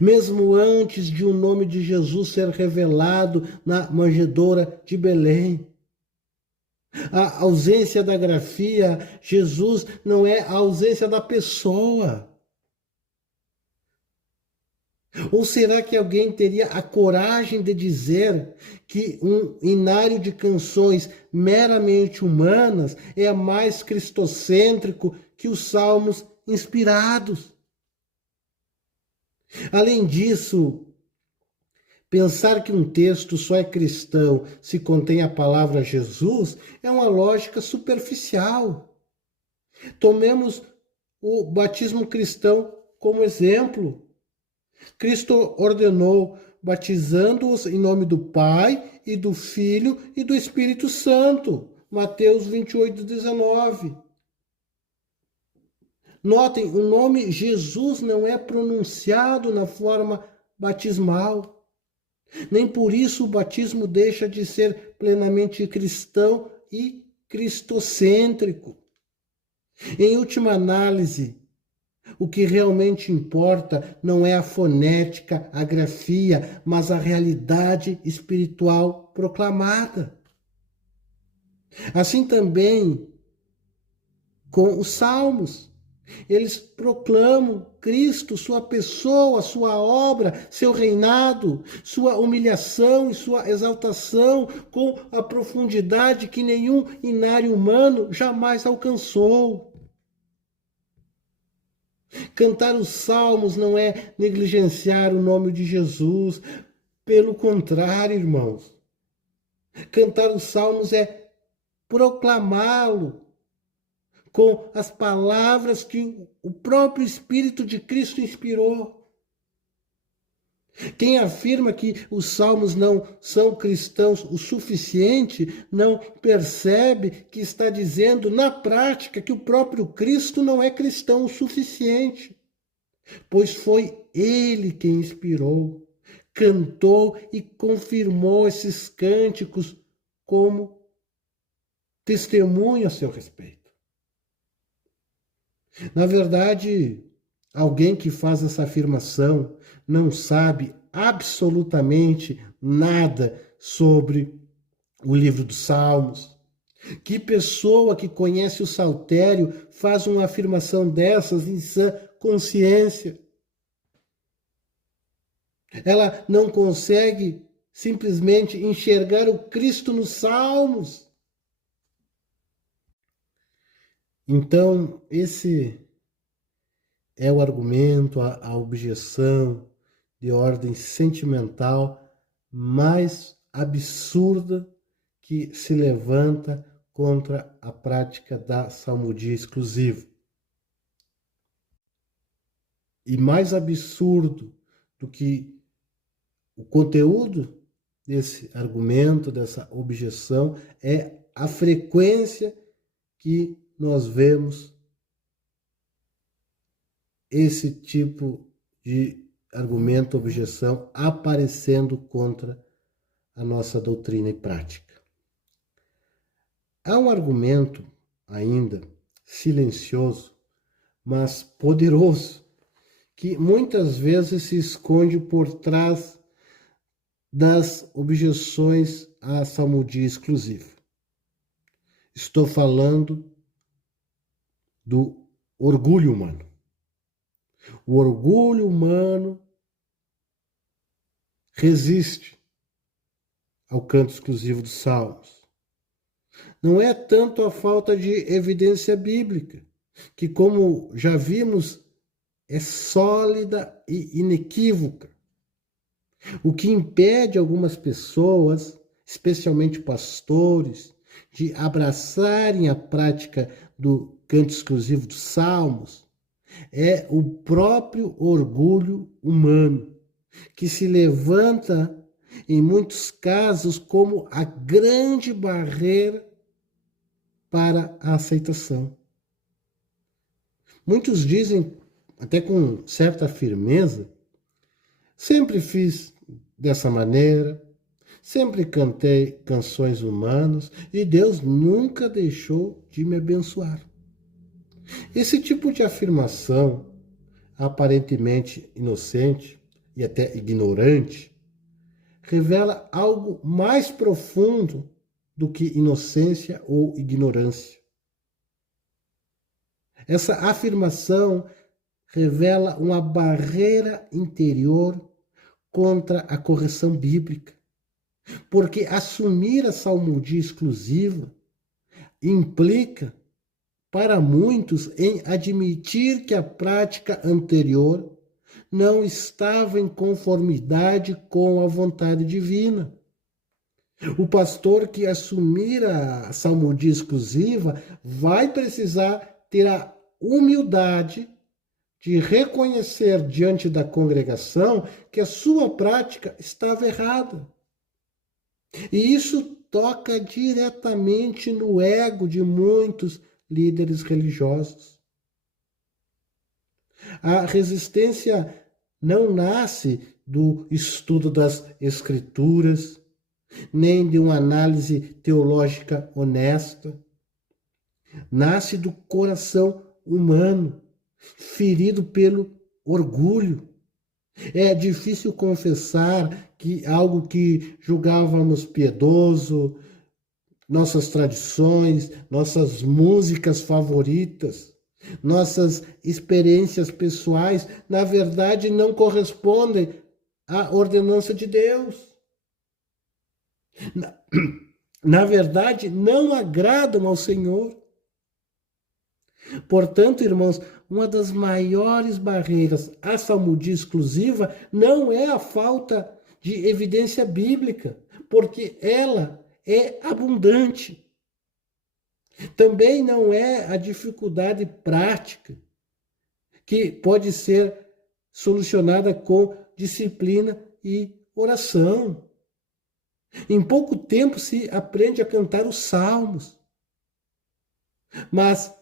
Mesmo antes de o nome de Jesus ser revelado na manjedoura de Belém. A ausência da grafia, Jesus não é a ausência da pessoa. Ou será que alguém teria a coragem de dizer que um inário de canções meramente humanas é mais cristocêntrico que os salmos inspirados? Além disso, Pensar que um texto só é cristão se contém a palavra Jesus é uma lógica superficial. Tomemos o batismo cristão como exemplo. Cristo ordenou, batizando-os em nome do Pai e do Filho e do Espírito Santo. Mateus 28:19. Notem, o nome Jesus não é pronunciado na forma batismal. Nem por isso o batismo deixa de ser plenamente cristão e cristocêntrico. Em última análise, o que realmente importa não é a fonética, a grafia, mas a realidade espiritual proclamada. Assim também com os salmos. Eles proclamam Cristo, sua pessoa, sua obra, seu reinado, sua humilhação e sua exaltação com a profundidade que nenhum inário humano jamais alcançou. Cantar os salmos não é negligenciar o nome de Jesus. Pelo contrário, irmãos. Cantar os salmos é proclamá-lo com as palavras que o próprio Espírito de Cristo inspirou. Quem afirma que os salmos não são cristãos o suficiente, não percebe que está dizendo na prática que o próprio Cristo não é cristão o suficiente, pois foi ele quem inspirou, cantou e confirmou esses cânticos como testemunho a seu respeito. Na verdade, alguém que faz essa afirmação não sabe absolutamente nada sobre o livro dos Salmos. Que pessoa que conhece o saltério faz uma afirmação dessas em sã consciência? Ela não consegue simplesmente enxergar o Cristo nos Salmos. Então, esse é o argumento, a objeção de ordem sentimental mais absurda que se levanta contra a prática da salmodia exclusiva. E mais absurdo do que o conteúdo desse argumento, dessa objeção, é a frequência que nós vemos esse tipo de argumento, objeção aparecendo contra a nossa doutrina e prática. Há um argumento ainda silencioso, mas poderoso, que muitas vezes se esconde por trás das objeções à salmodia exclusiva. Estou falando do orgulho humano. O orgulho humano resiste ao canto exclusivo dos Salmos. Não é tanto a falta de evidência bíblica, que, como já vimos, é sólida e inequívoca. O que impede algumas pessoas, especialmente pastores, de abraçarem a prática do canto exclusivo dos Salmos é o próprio orgulho humano, que se levanta, em muitos casos, como a grande barreira para a aceitação. Muitos dizem, até com certa firmeza, sempre fiz dessa maneira, sempre cantei canções humanas e Deus nunca deixou de me abençoar. Esse tipo de afirmação, aparentemente inocente e até ignorante, revela algo mais profundo do que inocência ou ignorância. Essa afirmação revela uma barreira interior contra a correção bíblica, porque assumir a salmodia exclusiva implica, para muitos, em admitir que a prática anterior não estava em conformidade com a vontade divina. O pastor que assumir a salmodia exclusiva vai precisar ter a humildade de reconhecer diante da congregação que a sua prática estava errada. E isso toca diretamente no ego de muitos líderes religiosos. A resistência não nasce do estudo das Escrituras, nem de uma análise teológica honesta. Nasce do coração humano, ferido pelo orgulho. É difícil confessar que algo que julgávamos piedoso, nossas tradições, nossas músicas favoritas, nossas experiências pessoais, na verdade não correspondem à ordenança de Deus. Na verdade, não agradam ao Senhor. Portanto, irmãos, uma das maiores barreiras à salmodia exclusiva não é a falta de evidência bíblica, porque ela é abundante. Também não é a dificuldade prática, que pode ser solucionada com disciplina e oração. Em pouco tempo se aprende a cantar os salmos. Mas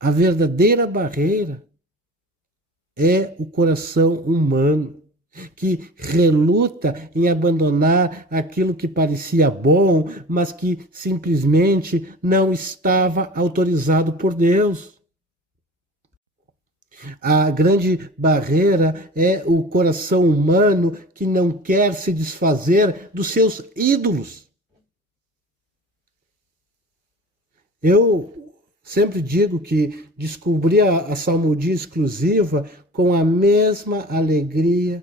a verdadeira barreira é o coração humano, que reluta em abandonar aquilo que parecia bom, mas que simplesmente não estava autorizado por Deus. A grande barreira é o coração humano que não quer se desfazer dos seus ídolos. Eu sempre digo que descobri a salmodia exclusiva com a mesma alegria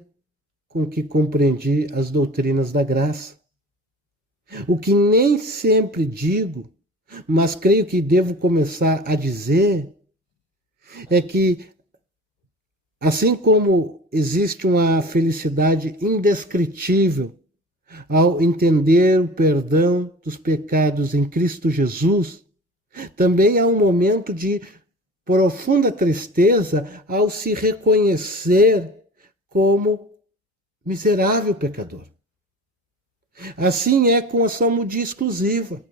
com que compreendi as doutrinas da graça. O que nem sempre digo, mas creio que devo começar a dizer, é que assim como existe uma felicidade indescritível ao entender o perdão dos pecados em Cristo Jesus, também há um momento de profunda tristeza ao se reconhecer como miserável pecador. Assim é com a salmodia exclusiva.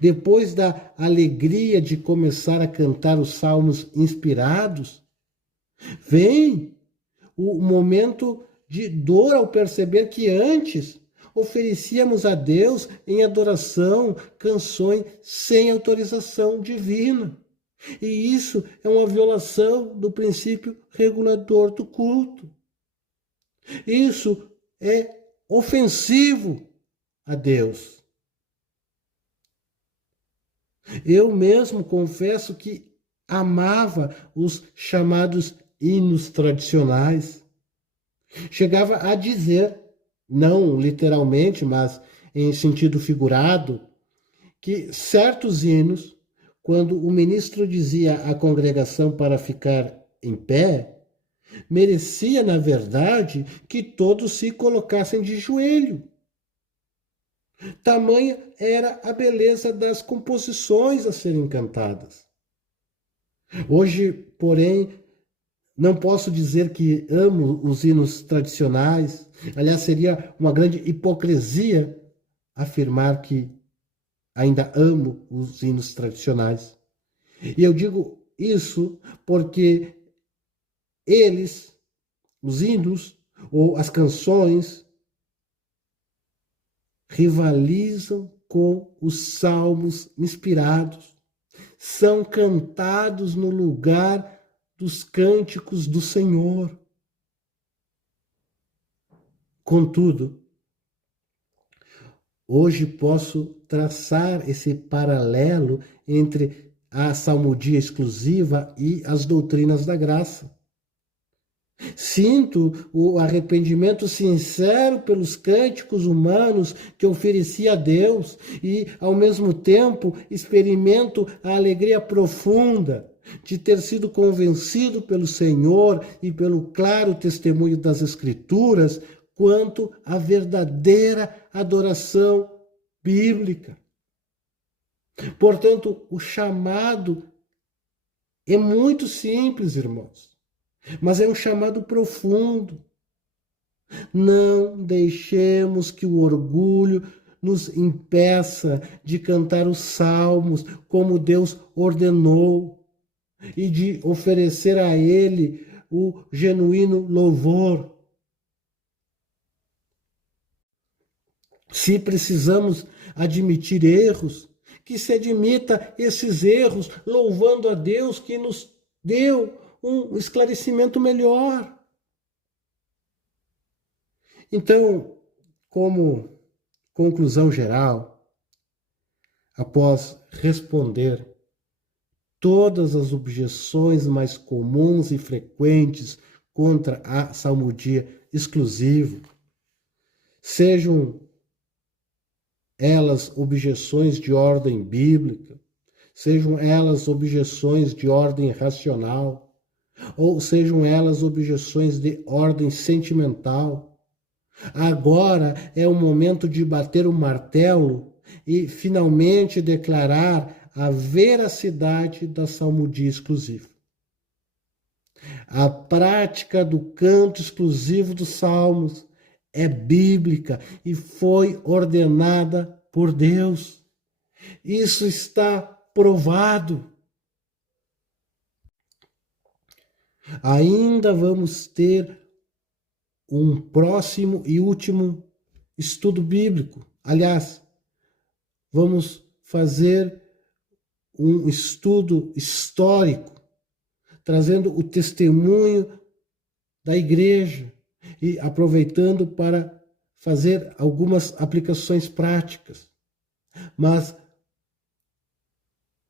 Depois da alegria de começar a cantar os salmos inspirados, vem o momento de dor ao perceber que antes oferecíamos a Deus em adoração canções sem autorização divina. E isso é uma violação do princípio regulador do culto. Isso é ofensivo a Deus. Eu mesmo confesso que amava os chamados hinos tradicionais. Chegava a dizer, não literalmente, mas em sentido figurado, que certos hinos, quando o ministro dizia à congregação para ficar em pé, merecia, na verdade, que todos se colocassem de joelho. Tamanha era a beleza das composições a serem cantadas. Hoje, porém, não posso dizer que amo os hinos tradicionais. Aliás, seria uma grande hipocrisia afirmar que ainda amo os hinos tradicionais. E eu digo isso porque eles, os hinos ou as canções, rivalizam com os salmos inspirados. São cantados no lugar dos cânticos do Senhor. Contudo, hoje posso traçar esse paralelo entre a salmodia exclusiva e as doutrinas da graça. Sinto o arrependimento sincero pelos cânticos humanos que ofereci a Deus e, ao mesmo tempo, experimento a alegria profunda de ter sido convencido pelo Senhor e pelo claro testemunho das Escrituras quanto à verdadeira adoração bíblica. Portanto, o chamado é muito simples, irmãos, mas é um chamado profundo. Não deixemos que o orgulho nos impeça de cantar os salmos como Deus ordenou e de oferecer a Ele o genuíno louvor. Se precisamos admitir erros, que se admita esses erros, louvando a Deus que nos deu um esclarecimento melhor. Então, como conclusão geral, após responder todas as objeções mais comuns e frequentes contra a salmodia exclusiva, sejam elas objeções de ordem bíblica, sejam elas objeções de ordem racional, ou sejam elas objeções de ordem sentimental. Agora é o momento de bater o martelo e finalmente declarar a veracidade da salmodia exclusiva. A prática do canto exclusivo dos salmos é bíblica e foi ordenada por Deus. Isso está provado. Ainda vamos ter um próximo e último estudo bíblico. Aliás, vamos fazer um estudo histórico, trazendo o testemunho da igreja e aproveitando para fazer algumas aplicações práticas. Mas,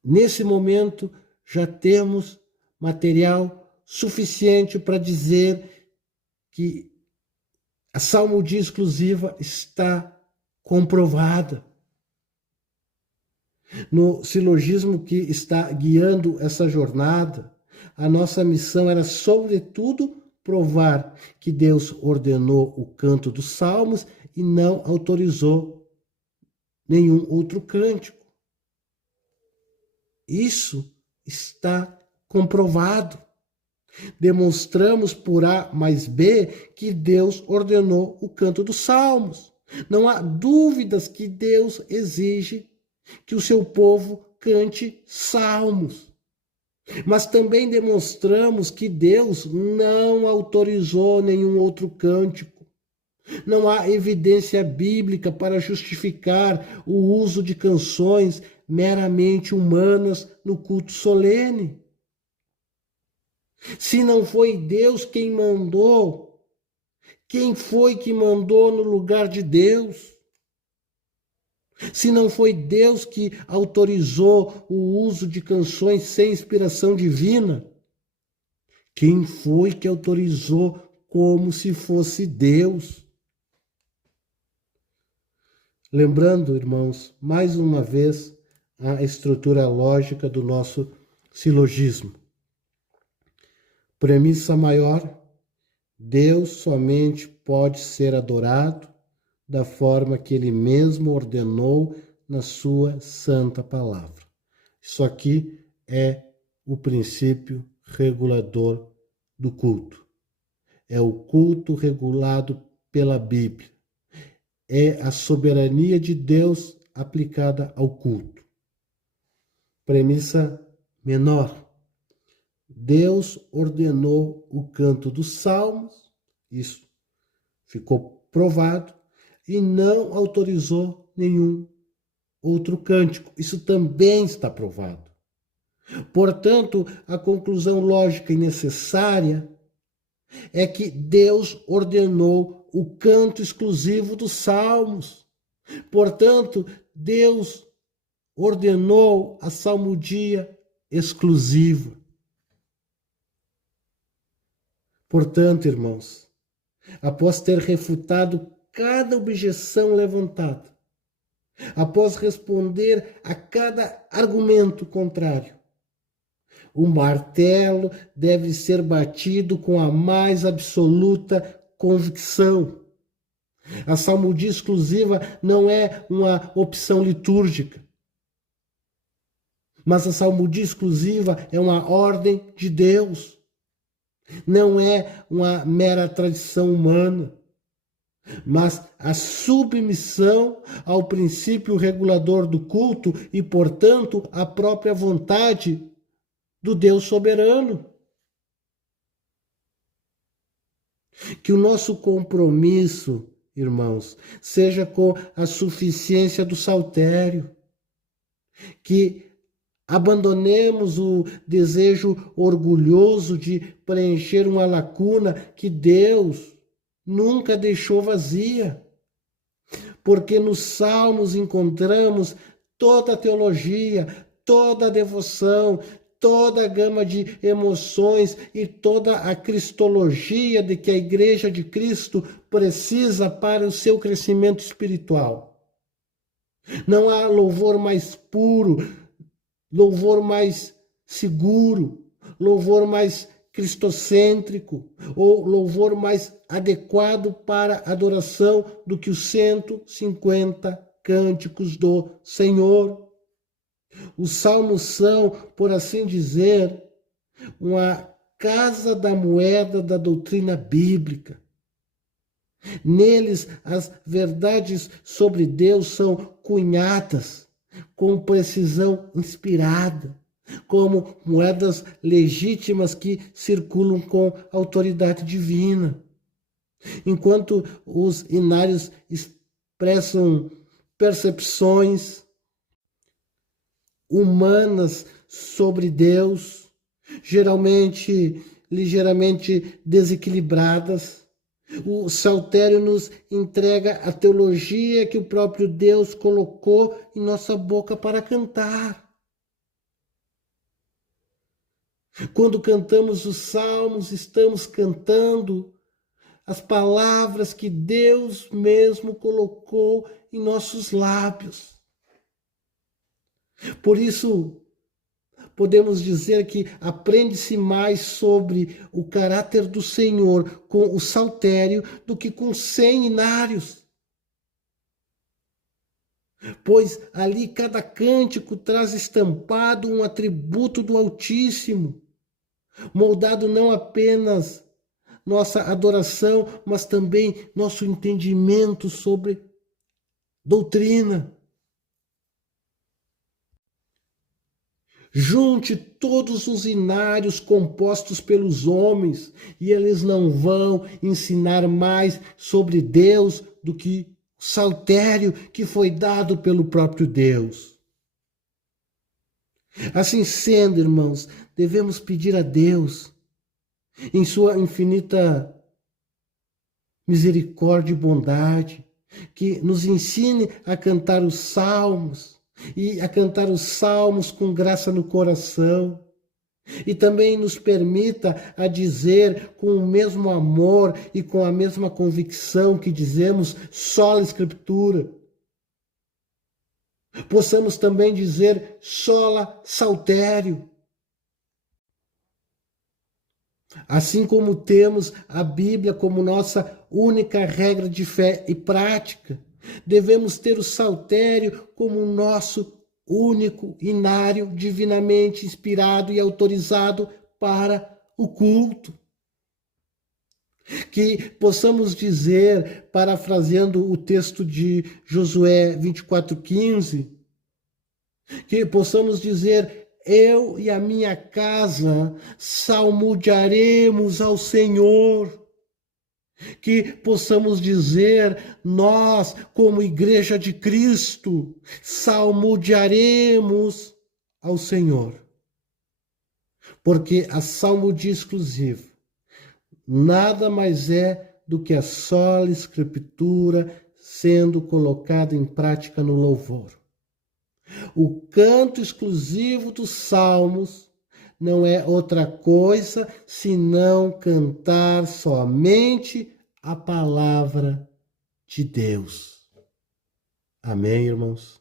nesse momento, já temos material suficiente para dizer que a salmodia exclusiva está comprovada. No silogismo que está guiando essa jornada, a nossa missão era, sobretudo, provar que Deus ordenou o canto dos salmos e não autorizou nenhum outro cântico. Isso está comprovado. Demonstramos por A mais B que Deus ordenou o canto dos salmos. Não há dúvidas que Deus exige que o seu povo cante salmos. Mas também demonstramos que Deus não autorizou nenhum outro cântico. Não há evidência bíblica para justificar o uso de canções meramente humanas no culto solene. Se não foi Deus quem mandou, quem foi que mandou no lugar de Deus? Se não foi Deus que autorizou o uso de canções sem inspiração divina, quem foi que autorizou como se fosse Deus? Lembrando, irmãos, mais uma vez, a estrutura lógica do nosso silogismo. Premissa maior: Deus somente pode ser adorado da forma que Ele mesmo ordenou na sua santa palavra. Isso aqui é o princípio regulador do culto. É o culto regulado pela Bíblia. É a soberania de Deus aplicada ao culto. Premissa menor: Deus ordenou o canto dos salmos, isso ficou provado, e não autorizou nenhum outro cântico. Isso também está provado. Portanto, a conclusão lógica e necessária é que Deus ordenou o canto exclusivo dos salmos. Portanto, Deus ordenou a salmodia exclusiva. Portanto, irmãos, após ter refutado cada objeção levantada, após responder a cada argumento contrário, O martelo deve ser batido com a mais absoluta convicção. A salmodia exclusiva não é uma opção litúrgica, mas a salmodia exclusiva é uma ordem de Deus. Não é uma mera tradição humana, mas a submissão ao princípio regulador do culto e, portanto, à própria vontade do Deus soberano. Que o nosso compromisso, irmãos, seja com a suficiência do saltério, que abandonemos o desejo orgulhoso de preencher uma lacuna que Deus nunca deixou vazia. Porque nos Salmos encontramos toda a teologia, toda a devoção, toda a gama de emoções e toda a cristologia de que a Igreja de Cristo precisa para o seu crescimento espiritual. Não há louvor mais puro, louvor mais seguro, louvor mais cristocêntrico ou louvor mais adequado para adoração do que os 150 cânticos do Senhor. Os salmos são, por assim dizer, uma casa da moeda da doutrina bíblica. Neles, as verdades sobre Deus são cunhadas com precisão inspirada, como moedas legítimas que circulam com autoridade divina. Enquanto os inários expressam percepções humanas sobre Deus, geralmente ligeiramente desequilibradas, o saltério nos entrega a teologia que o próprio Deus colocou em nossa boca para cantar. Quando cantamos os salmos, estamos cantando as palavras que Deus mesmo colocou em nossos lábios. Por isso, podemos dizer que aprende-se mais sobre o caráter do Senhor com o saltério do que com 100 inários. Pois ali cada cântico traz estampado um atributo do Altíssimo, moldado não apenas nossa adoração, mas também nosso entendimento sobre doutrina. Junte todos os inários compostos pelos homens, e eles não vão ensinar mais sobre Deus do que o saltério que foi dado pelo próprio Deus. Assim sendo, irmãos, devemos pedir a Deus, em sua infinita misericórdia e bondade, que nos ensine a cantar os salmos, e a cantar os salmos com graça no coração, e também nos permita a dizer com o mesmo amor e com a mesma convicção que dizemos sola Escritura. Possamos também dizer sola saltério. Assim como temos a Bíblia como nossa única regra de fé e prática, devemos ter o saltério como o nosso único inário divinamente inspirado e autorizado para o culto. Que possamos dizer, parafraseando o texto de Josué 24:15, que possamos dizer: eu e a minha casa salmodiaremos ao Senhor. Que possamos dizer, nós, como Igreja de Cristo, salmodiaremos ao Senhor. Porque a salmodia exclusiva nada mais é do que a sola Escritura sendo colocada em prática no louvor. O canto exclusivo dos salmos não é outra coisa senão cantar somente a palavra de Deus. Amém, irmãos?